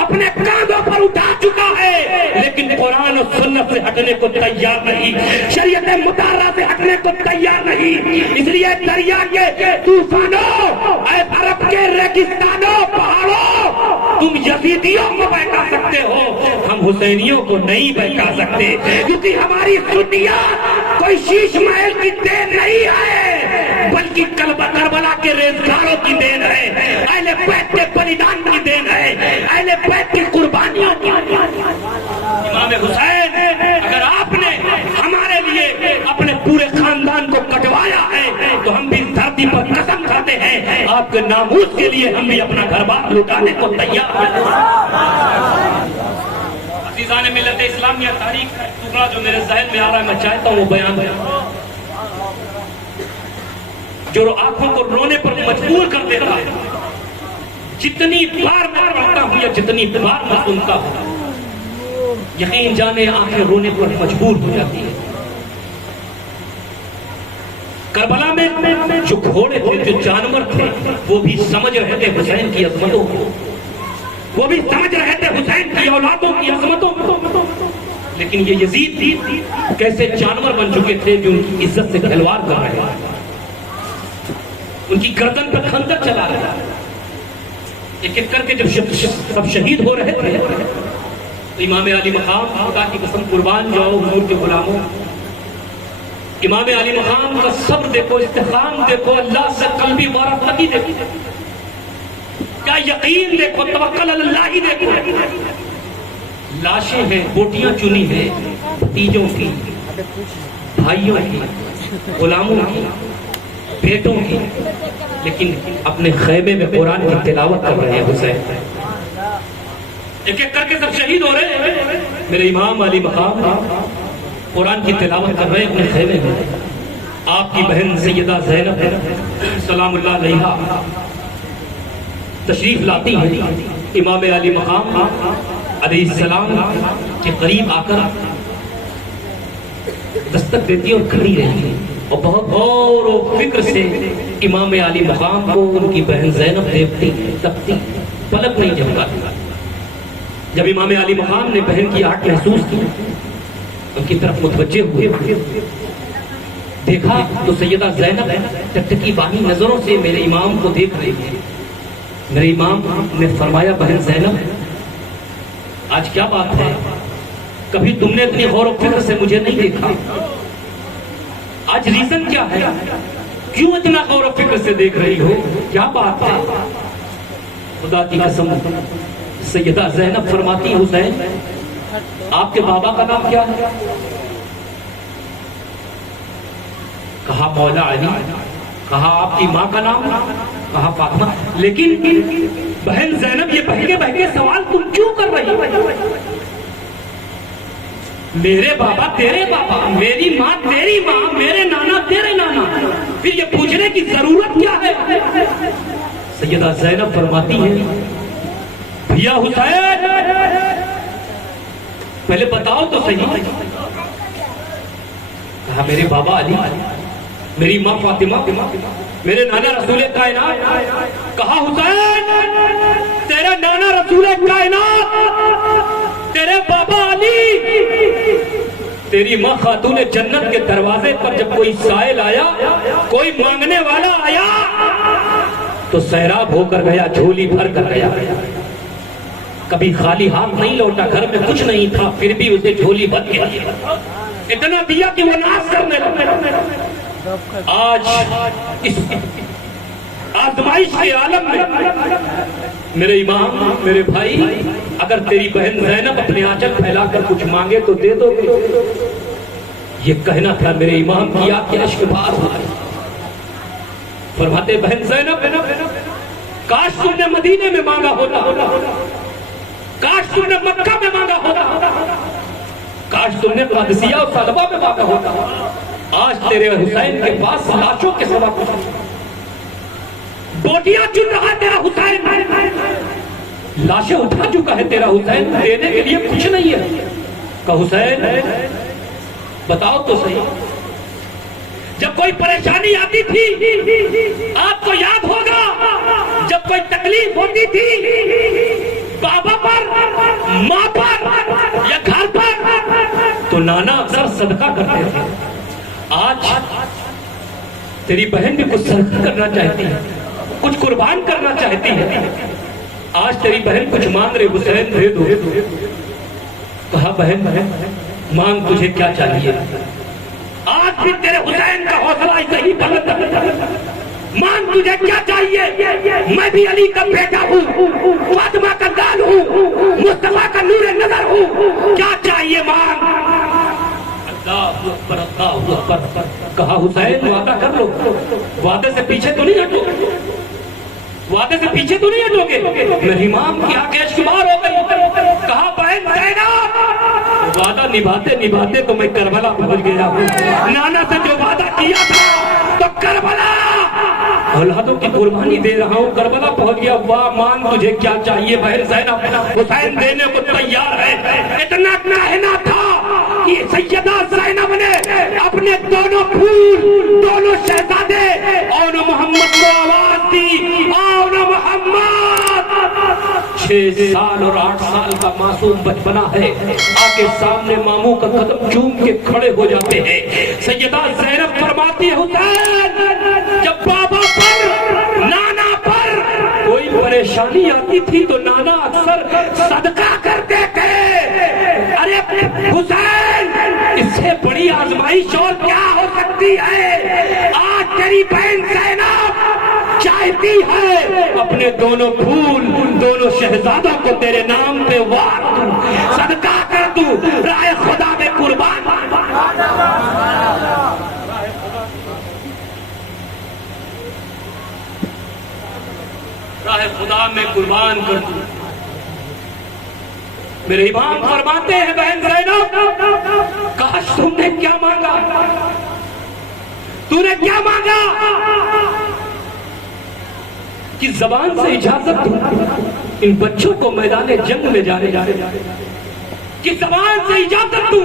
اپنے کاندھوں پر اٹھا چکا ہے، لیکن قرآن و سنت سے ہٹنے کو تیار نہیں، شریعت مطالعہ سے ہٹنے کو تیار نہیں۔ اس لیے دریا کے طوفانوں، اے عرب کے ریگستانوں، پہاڑوں، تم یزیدیوں کو بہکا سکتے ہو، ہم حسینیوں کو نہیں بہکا سکتے، کیونکہ ہماری سنیات کوئی شیش محل کی دین نہیں ہے، بلکہ کربلا کے ریزگاروں کی دین ہے، اہل بیت کے بلیدان کی دین ہے، اہل بیت کی قربانیوں کی۔ امام حسین، اگر آپ نے ہمارے لیے اپنے پورے خاندان کو کٹوایا ہے تو ہم بھی دھرتی پر قسم کھاتے ہیں آپ کے ناموس کے لیے ہم بھی اپنا گھر بار لٹانے کو تیار ہیں۔ عزیزان ملت اسلامیہ، تاریخ کا ٹکڑا جو میرے ذہن میں آ رہا ہے میں چاہتا ہوں وہ بیان ہے، جو آنکھوں کو رونے پر مجبور کر دیتا ہے۔ جتنی بار میں پڑھتا ہوں یا جتنی بار میں سنتا ہوں، یقین جانے آنکھیں رونے پر مجبور ہو جاتی ہے۔ کربلا میں جو گھوڑے تھے، جو جانور تھے، وہ بھی سمجھ رہے تھے حسین کی عظمتوں کو، وہ بھی سمجھ رہے تھے حسین کی اولادوں کی عظمتوں کو، لیکن یہ یزید کیسے جانور بن چکے تھے جو ان کی عزت سے کھلواڑ کر رہے ہیں، ان کی گردن پر خنجر چلا رہے ہیں۔ ایک ایک کر کے جب سب شہید ہو رہے تھے تو امام علی مقام خدا کی قسم قربان جاؤ حضور کے غلاموں، امام علی مقام کا صبر دیکھو، استحکام دیکھو، اللہ سے قلبی وارفتگی دیکھو، کیا یقین دیکھو، توکل اللہ ہی دیکھو۔ لاشیں ہیں، بوٹیاں چنی ہیں بھتیجوں کی، بھائیوں کی، غلاموں کی، بیٹوں کی، لیکن اپنے خیمے میں قرآن کی تلاوت کر رہے ہیں حسین۔ ایک ایک کر کے سب شہید ہو رہے ہیں، میرے امام علی مقام قرآن کی تلاوت کر رہے ہیں اپنے خیمے میں۔ آپ کی بہن سیدہ زینب سلام اللہ علیہا تشریف لاتی ہیں امام علی مقام علیہ السلام کے قریب آ کر دستک دیتی اور کھڑی رہتی ہے، اور بہت غور و فکر سے امام علی مقام کو ان کی بہن زینب دیکھتی تکتی، پلک نہیں جھپکاتی۔ جب امام علی مقام نے بہن کی آہٹ محسوس کی، ان کی طرف متوجہ ہوئے، دیکھا تو سیدہ زینب ٹکٹکی باہی نظروں سے میرے امام کو دیکھ رہی ہے۔ میرے امام نے فرمایا بہن زینب آج کیا بات ہے؟ کبھی تم نے اتنی غور و فکر سے مجھے نہیں دیکھا، آج ریزن کیا ہے؟ کیوں اتنا غور و فکر سے دیکھ رہی ہو؟ کیا بات ہے؟ خدا کی قسم سیدہ زینب فرماتی حسین آپ کے بابا کا نام کیا ہے؟ کہا مولا علی۔ کہا آپ کی ماں کا نام؟ کہا فاطمہ۔ لیکن بہن زینب یہ بہکے بہکے سوال تم کیوں کر رہی ہو؟ میرے بابا تیرے بابا، میری ماں تیری ماں، میرے نانا تیرے نانا، پھر یہ پوچھنے کی ضرورت کیا ہے؟ سیدہ زینب فرماتی ہے بھیا حسین پہلے بتاؤ تو صحیح۔ کہا میرے بابا علی، میری ماں فاطمہ، میرے نانا رسول کائنات۔ کہا حسین تیرا نانا رسول کائنات، تیرے بابا علی، تیری ماں خاتون جنت کے دروازے پر جب کوئی سائل آیا، کوئی مانگنے والا آیا تو سیراب ہو کر گیا، جھولی بھر کر گیا، کبھی خالی ہاتھ نہیں لوٹا، گھر میں کچھ نہیں تھا پھر بھی اسے جھولی بھر گیا، اتنا دیا کہ وہ ناز کرنے لگا۔ آج اس آزمائش کے عالم میں میرے امام، میرے بھائی، اگر تیری بہن زینب اپنے آنچل پھیلا کر کچھ مانگے تو دے دو گے؟ یہ کہنا تھا میرے امام کی آنکھ کے اشک بار بار۔ فرماتے بہن زینب کاش تم نے مدینے میں مانگا ہوتا، کاش تم نے مکہ میں مانگا ہوتا، کاش تم نے قادسیہ اور سلبہ میں مانگا ہوتا۔ آج تیرے حسین کے پاس لاشوں کے سوا کچھ نہیں، بوٹیاں چن رہا تیرا حسین، لاشیں اٹھا چکا ہے تیرا حسین، دینے کے لیے کچھ نہیں ہے۔ کہ حسین بتاؤ تو صحیح، جب کوئی پریشانی آتی تھی آپ کو یاد ہوگا، جب کوئی تکلیف ہوتی تھی بابا پر، ماں پر یا گھر پر، تو نانا اکثر صدقہ کرتے تھے۔ آج تیری بہن بھی کچھ صدقہ کرنا چاہتی ہے، کچھ قربان کرنا چاہتی ہے۔ آج تیری بہن کچھ مانگ رہے، حسین دے دو۔ کہا بہن مانگ تجھے کیا چاہیے؟ آج بھی تیرے حسین کا حوصلہ صحیح بلند ہے، مانگ تجھے کیا چاہیے؟ میں بھی علی کا بیٹا ہوں، فاطمہ کا لال ہوں، مصطفیٰ کا نور نظر ہوں، کیا چاہیے مانگ۔ اللہ اکبر، اللہ اکبر۔ کہا حسین وعدہ کر لو، وعدے سے پیچھے تو نہیں ہٹو گے، وعدے سے پیچھے تو نہیں ہٹو گے؟ میری امام کی آنکھیں شمار ہو گئی۔ کہا بہن زینب وعدہ نبھاتے نبھاتے تو میں کربلا پہنچ گیا ہوں، نانا سے جو وعدہ کیا تھا تو کربلا اولادوں کی قربانی دے رہا ہوں، کربلا پہنچ گیا۔ واہ مانگ تجھے کیا چاہیے بہن زینب؟ حسین دینے کو تیار ہے۔ اتنا کہنا تھا کہ سیدہ زینب نے اپنے دونوں پھول، دونوں شہزادے اور محمد کو آواز دی، آؤ نا محمد، 6 سال اور 8 سال کا معصوم بچپنا ہے، آگے سامنے ماموں کا قدم چوم کے کھڑے ہو جاتے ہیں۔ سیدہ زینب فرماتی ہے حسین جب بابا پر نانا پر کوئی پریشانی آتی تھی تو نانا اکثر صدقہ کرتے تھے۔ ارے حسین اس سے بڑی آزمائش اور کیا ہو سکتی ہے؟ آج تیری بہن زینب چاہتی ہے اپنے دونوں پھول دونوں شہزادوں کو تیرے نام پہ وار دوں، صدقہ کر دوں، رائے خدا میں قربان راہ خدا میں قربان کر دوں۔ میرے امام فرماتے ہیں بہن زینب کاش تم نے کیا مانگا، تو نے کیا مانگا کہ زبان سے اجازت دوں ان بچوں کو میدان جنگ میں جانے کہ زبان سے اجازت دوں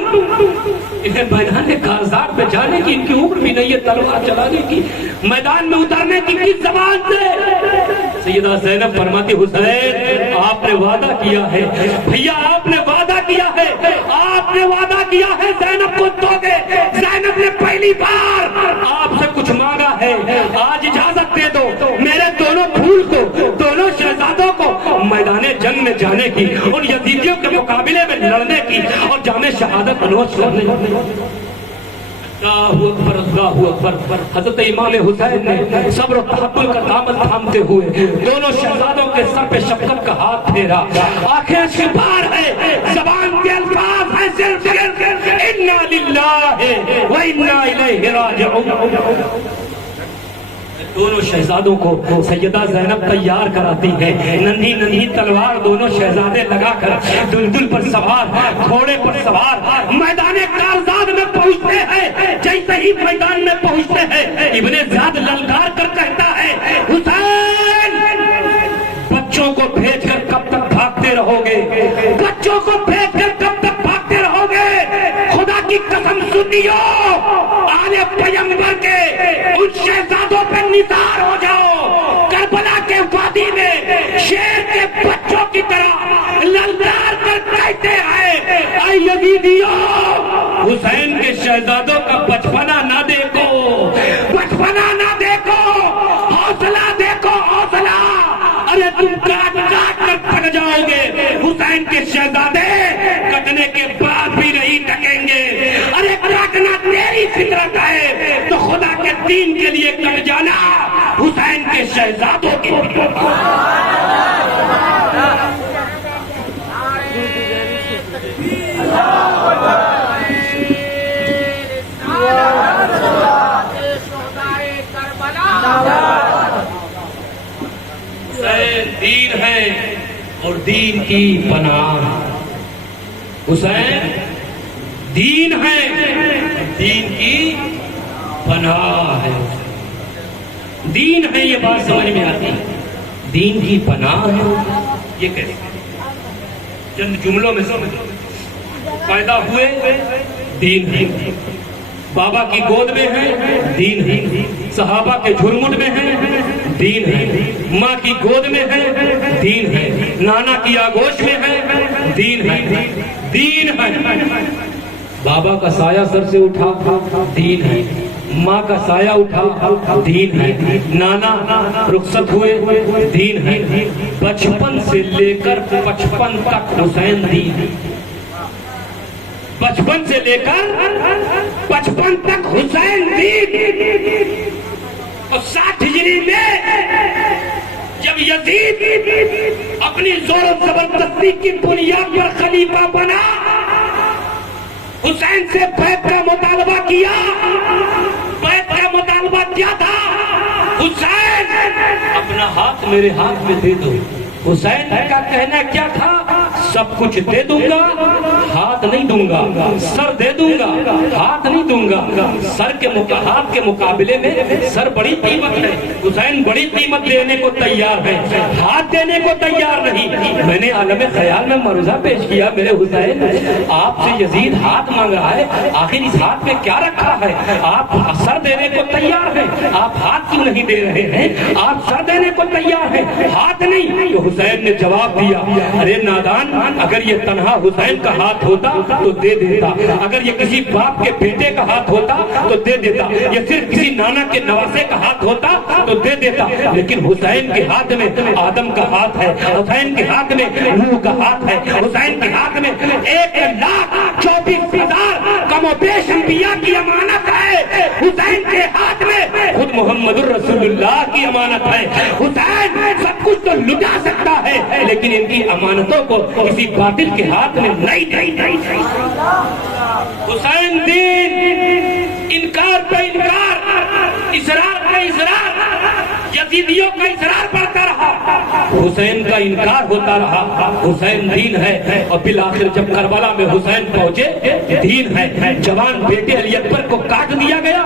انہیں میدان کارزار میں جانے کی، ان کی عمر بھی نہیں ہے تلوار چلانے کی، میدان میں اترنے کی کس زبان سے؟ سیدہ زینب فرماتی حسین آپ نے وعدہ کیا ہے، بھیا آپ نے وعدہ کیا ہے، آپ نے وعدہ کیا ہے زینب کو دو گے۔ زینب نے پہلی بار آپ سے کچھ مانگا ہے، آج اجازت دے دو میرے دونوں پھول کو دونوں شہزادوں کو میدان جنگ میں جانے کی، اور یزیدیوں کے مقابلے میں لڑنے کی اور جام شہادت نوش کرنے کی۔ اللہ اکبر اللہ اکبر۔ حضرت امام حسین نے صبر و تحمل کا دامن تھامتے ہوئے دونوں شہزادوں کے سر پہ شفقت کا ہاتھ پھیرا، آنکھیں شفار ہے، زبان کے الفاظ ہیں صرف انا للہ و انا الیہ راجعون۔ دونوں شہزادوں کو سیدہ زینب تیار کراتی ہے، ننھی ننھی تلوار دونوں شہزادے لگا کر دلدل پر سوار، گھوڑے پر سوار میدان کارزار میں پہنچتے ہیں۔ جیسے ہی میدان میں پہنچتے ہیں ابن زیاد للکار کر کہتا ہے حسین بچوں کو بھیج کر کب تک بھاگتے رہو گے، بچوں کو بھیج کر کب تک بھاگتے رہو گے؟ خدا کی قسم سنیو آل پیغمبر کے ان شہزادوں پہ نثار ہو جاؤ، کربلا کے وادی میں شیر کے بچوں کی طرح للکار کر کہتے ہیں اے یزیدیوں حسین کے شہزادوں کا بچپنا نہ دیکھو، بچپنا نہ دیکھو، حوصلہ دیکھو حوصلہ۔ ارے تم کاٹ کاٹ کر تھک جاؤ گے، حسین کے شہزادے کٹنے کے بعد بھی نہیں ٹکیں گے۔ ارے کاٹنا تیری فطرت ہے تو خدا کے دین کے لیے کٹ جانا حسین کے شہزادوں کی فطرت ہے۔ حسین دین ہے اور دین کی پناہ، حسین دین ہے دین کی پناہ ہے۔ دین ہے یہ بات سمجھ میں آتی، دین کی پناہ ہے یہ کیسے؟ چند جملوں میں سمجھو۔ پیدا ہوئے دین ہے، بابا کی گود میں ہے دین ہے، صحابہ کے جھرمٹ میں ہے دین ہے، ماں کی گود میں ہے دین ہے، نانا کی آغوش میں ہے دین ہے، دین ہے۔ بابا کا سایہ سر سے اٹھا دین ہے، ماں کا سایہ اٹھا دین ہے، نانا رخصت ہوئے دین ہے، بچپن سے لے کر 55 تک حسین دین ہے، بچپن سے لے کر 55 تک حسین دین۔ اور 60 ہجری میں جب یزید اپنی زور و زبردستی کی بنیاد پر خلیفہ بنا، حسین سے بیعت کا مطالبہ کیا۔ بیعت کا مطالبہ کیا تھا؟ حسین اپنا ہاتھ میرے ہاتھ میں دے دو۔ حسین کا کہنا کیا تھا؟ سب کچھ دے دوں گا، ہاتھ نہیں دوں گا، سر دے دوں گا، ہاتھ نہیں دوں گا. سر کے ہاتھ کے مقابلے میں سر بڑی قیمت ہے. حسین بڑی قیمت دینے کو تیار ہے, ہاتھ دینے کو تیار نہیں. میں نے عالم خیال میں مروزہ پیش کیا, میرے حسین آپ سے یزید ہاتھ مانگ رہا ہے, آخر اس ہاتھ میں کیا رکھا ہے؟ آپ سر دینے کو تیار ہیں, آپ ہاتھ کیوں نہیں دے رہے ہیں؟ آپ سر دینے کو تیار ہیں, ہاتھ نہیں. تو حسین نے جواب دیا, ارے نادان, اگر یہ تنہا حسین کا ہاتھ ہوتا تو دے دیتا, اگر یہ کسی باپ کے بیٹے کا ہاتھ ہوتا تو دے دیتا, یہ صرف کسی نانا کے نواسے کا ہاتھ ہوتا تو دے دیتا. لیکن حسین کے ہاتھ میں آدم کا ہاتھ ہے, حسین کے ہاتھ میں نوح کا ہاتھ ہے, حسین کے ہاتھ میں 1,24,000 کم و بیش انبیاء کی امانت ہے. حسین کے ہاتھ میں خود محمد الرسول اللہ کی امانت ہے. حسین سب کچھ تو لٹا سکتا ہے, لیکن ان کی امانتوں کو کسی باطل کے ہاتھ میں نہیں دے. حسین دین انکار پہ انکار, اصرار پہ اصرار, یزیدیوں کا اصرار بڑھتا رہا, حسین کا انکار ہوتا رہا. حسین دین ہے, اور بالآخر جب کربلا میں حسین پہنچے, دین ہے. جوان بیٹے علی اکبر کو کاٹ دیا گیا,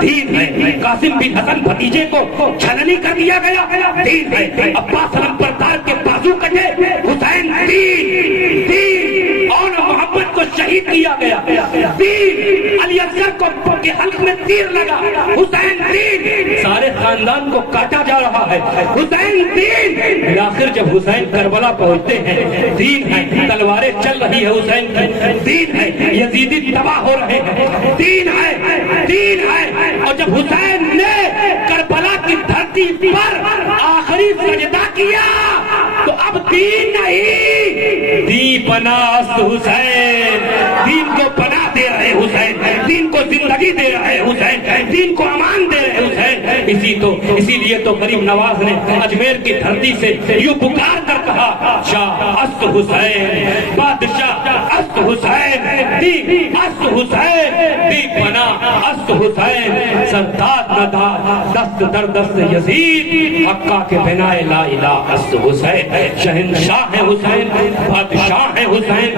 دین ہے. قاسم بن حسن بھتیجے کو چھلنی کر دیا گیا, دین ہے. عباس علمبردار کے بازو کٹے, حسین دین. اور محمد کو شہید کیا گیا, دین. علی اصغر کو کے حلق میں تیر لگا, حسین دین. سارے خاندان کو کاٹا جا رہا ہے, حسین دین. آخر جب حسین کربلا پہنچتے ہیں, دین ہے. تلواریں چل رہی ہے حسین کی, دین ہے. یزیدی تباہ ہو رہے ہیں, دین ہے, دین ہے. اور جب حسین نے کربلا کی دھرتی پر آخری سجدہ کیا تو اب دین نہیں, دی پناست حسین. دین کو پناہ دے رہے حسین, دین کو زندگی دے رہے حسین, دین کو امان دے رہے حسین. اسی لیے تو غریب نواز نے اجمیر کی دھرتی سے یوں پکار کر کہا, شاہ است حسین, بادشاہ است حسین, دی است حسین, دی پناہ است حسین. سرداد ندار دست در دست یزید, حقا کے بنائے لا الہ است حسین. شہنشاہ ہے حسین, بادشاہ ہے حسین,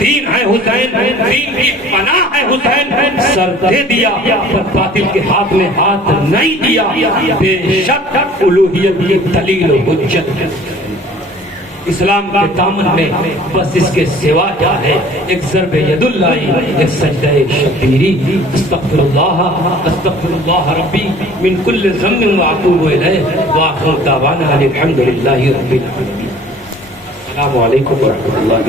دین ہے حسین, دین کی پناہ ہے حسین. سر دے دیا پر باطل کے ہاتھ میں ہاتھ نہیں دیا. بے شک الوہیت کی دلیل و حجت اسلام کے دامن میں بس اس کے سوا کیا ہے؟ ایک ضرب ید اللہ, ایک سجدہ شبیری. استغفر اللہ ربی من کل ذنب واتوب الیہ وآخر دعوانا الحمد للہ رب العالمین. السلام علیکم ورحمۃ اللہ.